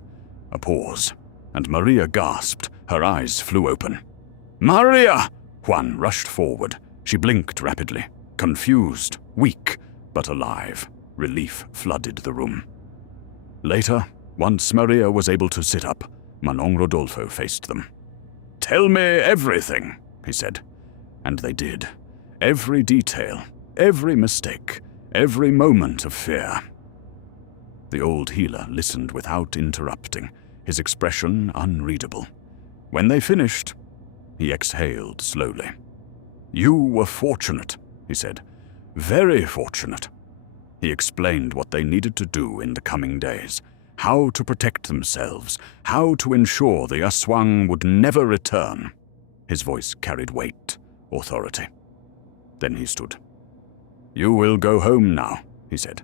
A pause, and Maria gasped. Her eyes flew open. "Maria!" Juan rushed forward. She blinked rapidly, confused, weak, but alive. Relief flooded the room. Later, Once Maria was able to sit up, Manong Rodolfo faced them. "Tell me everything," he said. And they did. Every detail, every mistake, every moment of fear. The old healer listened without interrupting, his expression unreadable. When they finished, he exhaled slowly. "You were fortunate," he said. "Very fortunate." He explained what they needed to do in the coming days, how to protect themselves, how to ensure the Aswang would never return. His voice carried weight, authority. Then he stood. "You will go home now," he said.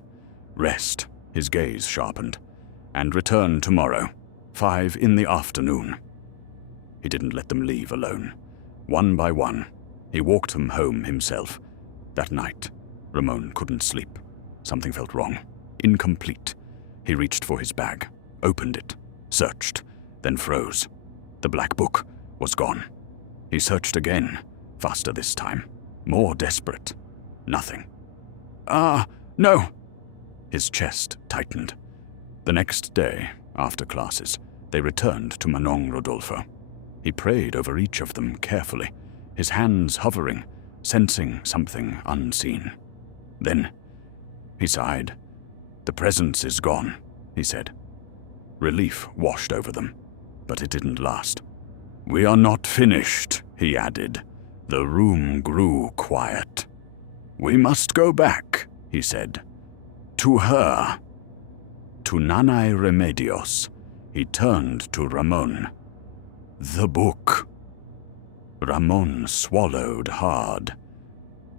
"Rest," his gaze sharpened, "and return tomorrow, 5 in the afternoon." He didn't let them leave alone. One by one, he walked them home himself. That night, Ramon couldn't sleep. Something felt wrong, incomplete. He reached for his bag, opened it, searched, then froze. The black book was gone. He searched again, faster this time, more desperate. Nothing. No! His chest tightened. The next day, after classes, they returned to Manong Rodolfo. He prayed over each of them carefully, his hands hovering, sensing something unseen. Then, he sighed. "The presence is gone," he said. Relief washed over them, but it didn't last. "We are not finished," he added. The room grew quiet. "We must go back," he said. "To her." To Nanay Remedios, he turned to Ramon. "The book." Ramon swallowed hard.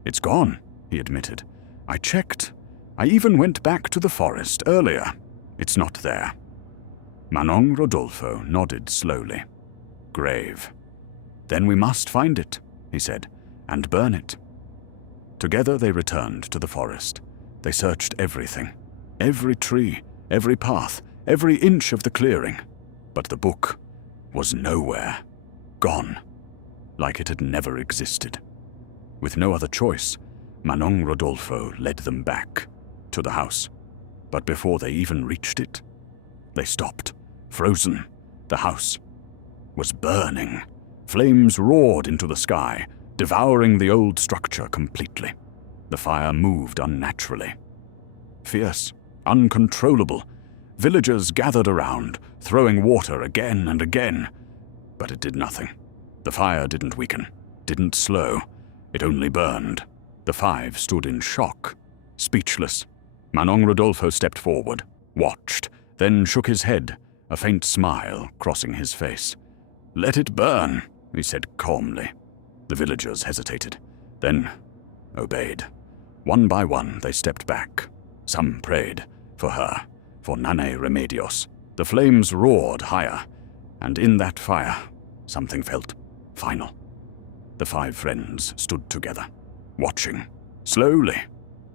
"It's gone," he admitted. "I checked. I even went back to the forest earlier. It's not there." Manong Rodolfo nodded slowly, grave. "Then we must find it," he said, "and burn it." Together they returned to the forest. They searched everything, every tree, every path, every inch of the clearing. But the book was nowhere, gone, like it had never existed. With no other choice, Manong Rodolfo led them back to the house. But before they even reached it, they stopped, frozen. The house was burning. Flames roared into the sky, devouring the old structure completely. The fire moved unnaturally. Fierce, uncontrollable. Villagers gathered around, throwing water again and again. But it did nothing. The fire didn't weaken, didn't slow. It only burned. The 5 stood in shock, speechless. Manong Rodolfo stepped forward, watched, then shook his head, a faint smile crossing his face. "Let it burn," he said calmly. The villagers hesitated, then obeyed. One by one, they stepped back. Some prayed for her, for Nanay Remedios. The flames roared higher, and in that fire, something felt final. The 5 friends stood together, watching. Slowly,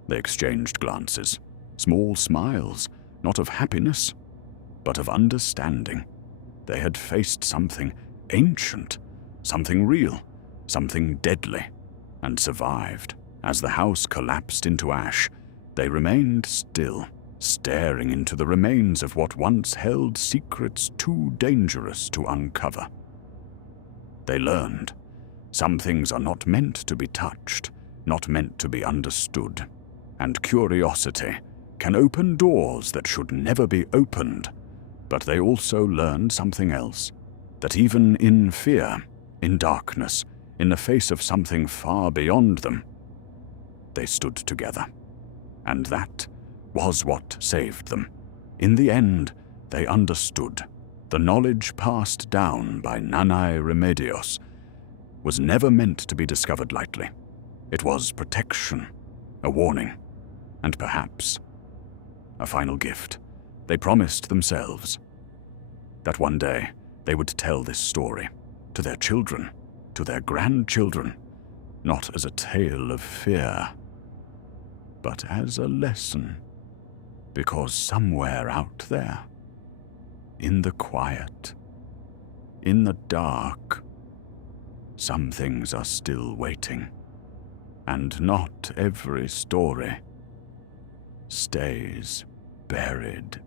they exchanged glances, small smiles, not of happiness, but of understanding. They had faced something ancient, something real, something deadly, and survived. As the house collapsed into ash, they remained still, staring into the remains of what once held secrets too dangerous to uncover. They learned. Some things are not meant to be touched, not meant to be understood. And curiosity can open doors that should never be opened. But they also learned something else, that even in fear, in darkness, in the face of something far beyond them, they stood together. And that was what saved them. In the end, they understood. The knowledge passed down by Nanay Remedios was never meant to be discovered lightly. It was protection, a warning, and perhaps a final gift. They promised themselves that one day they would tell this story to their children, to their grandchildren, not as a tale of fear, but as a lesson. Because somewhere out there, in the quiet, in the dark, some things are still waiting, and not every story stays buried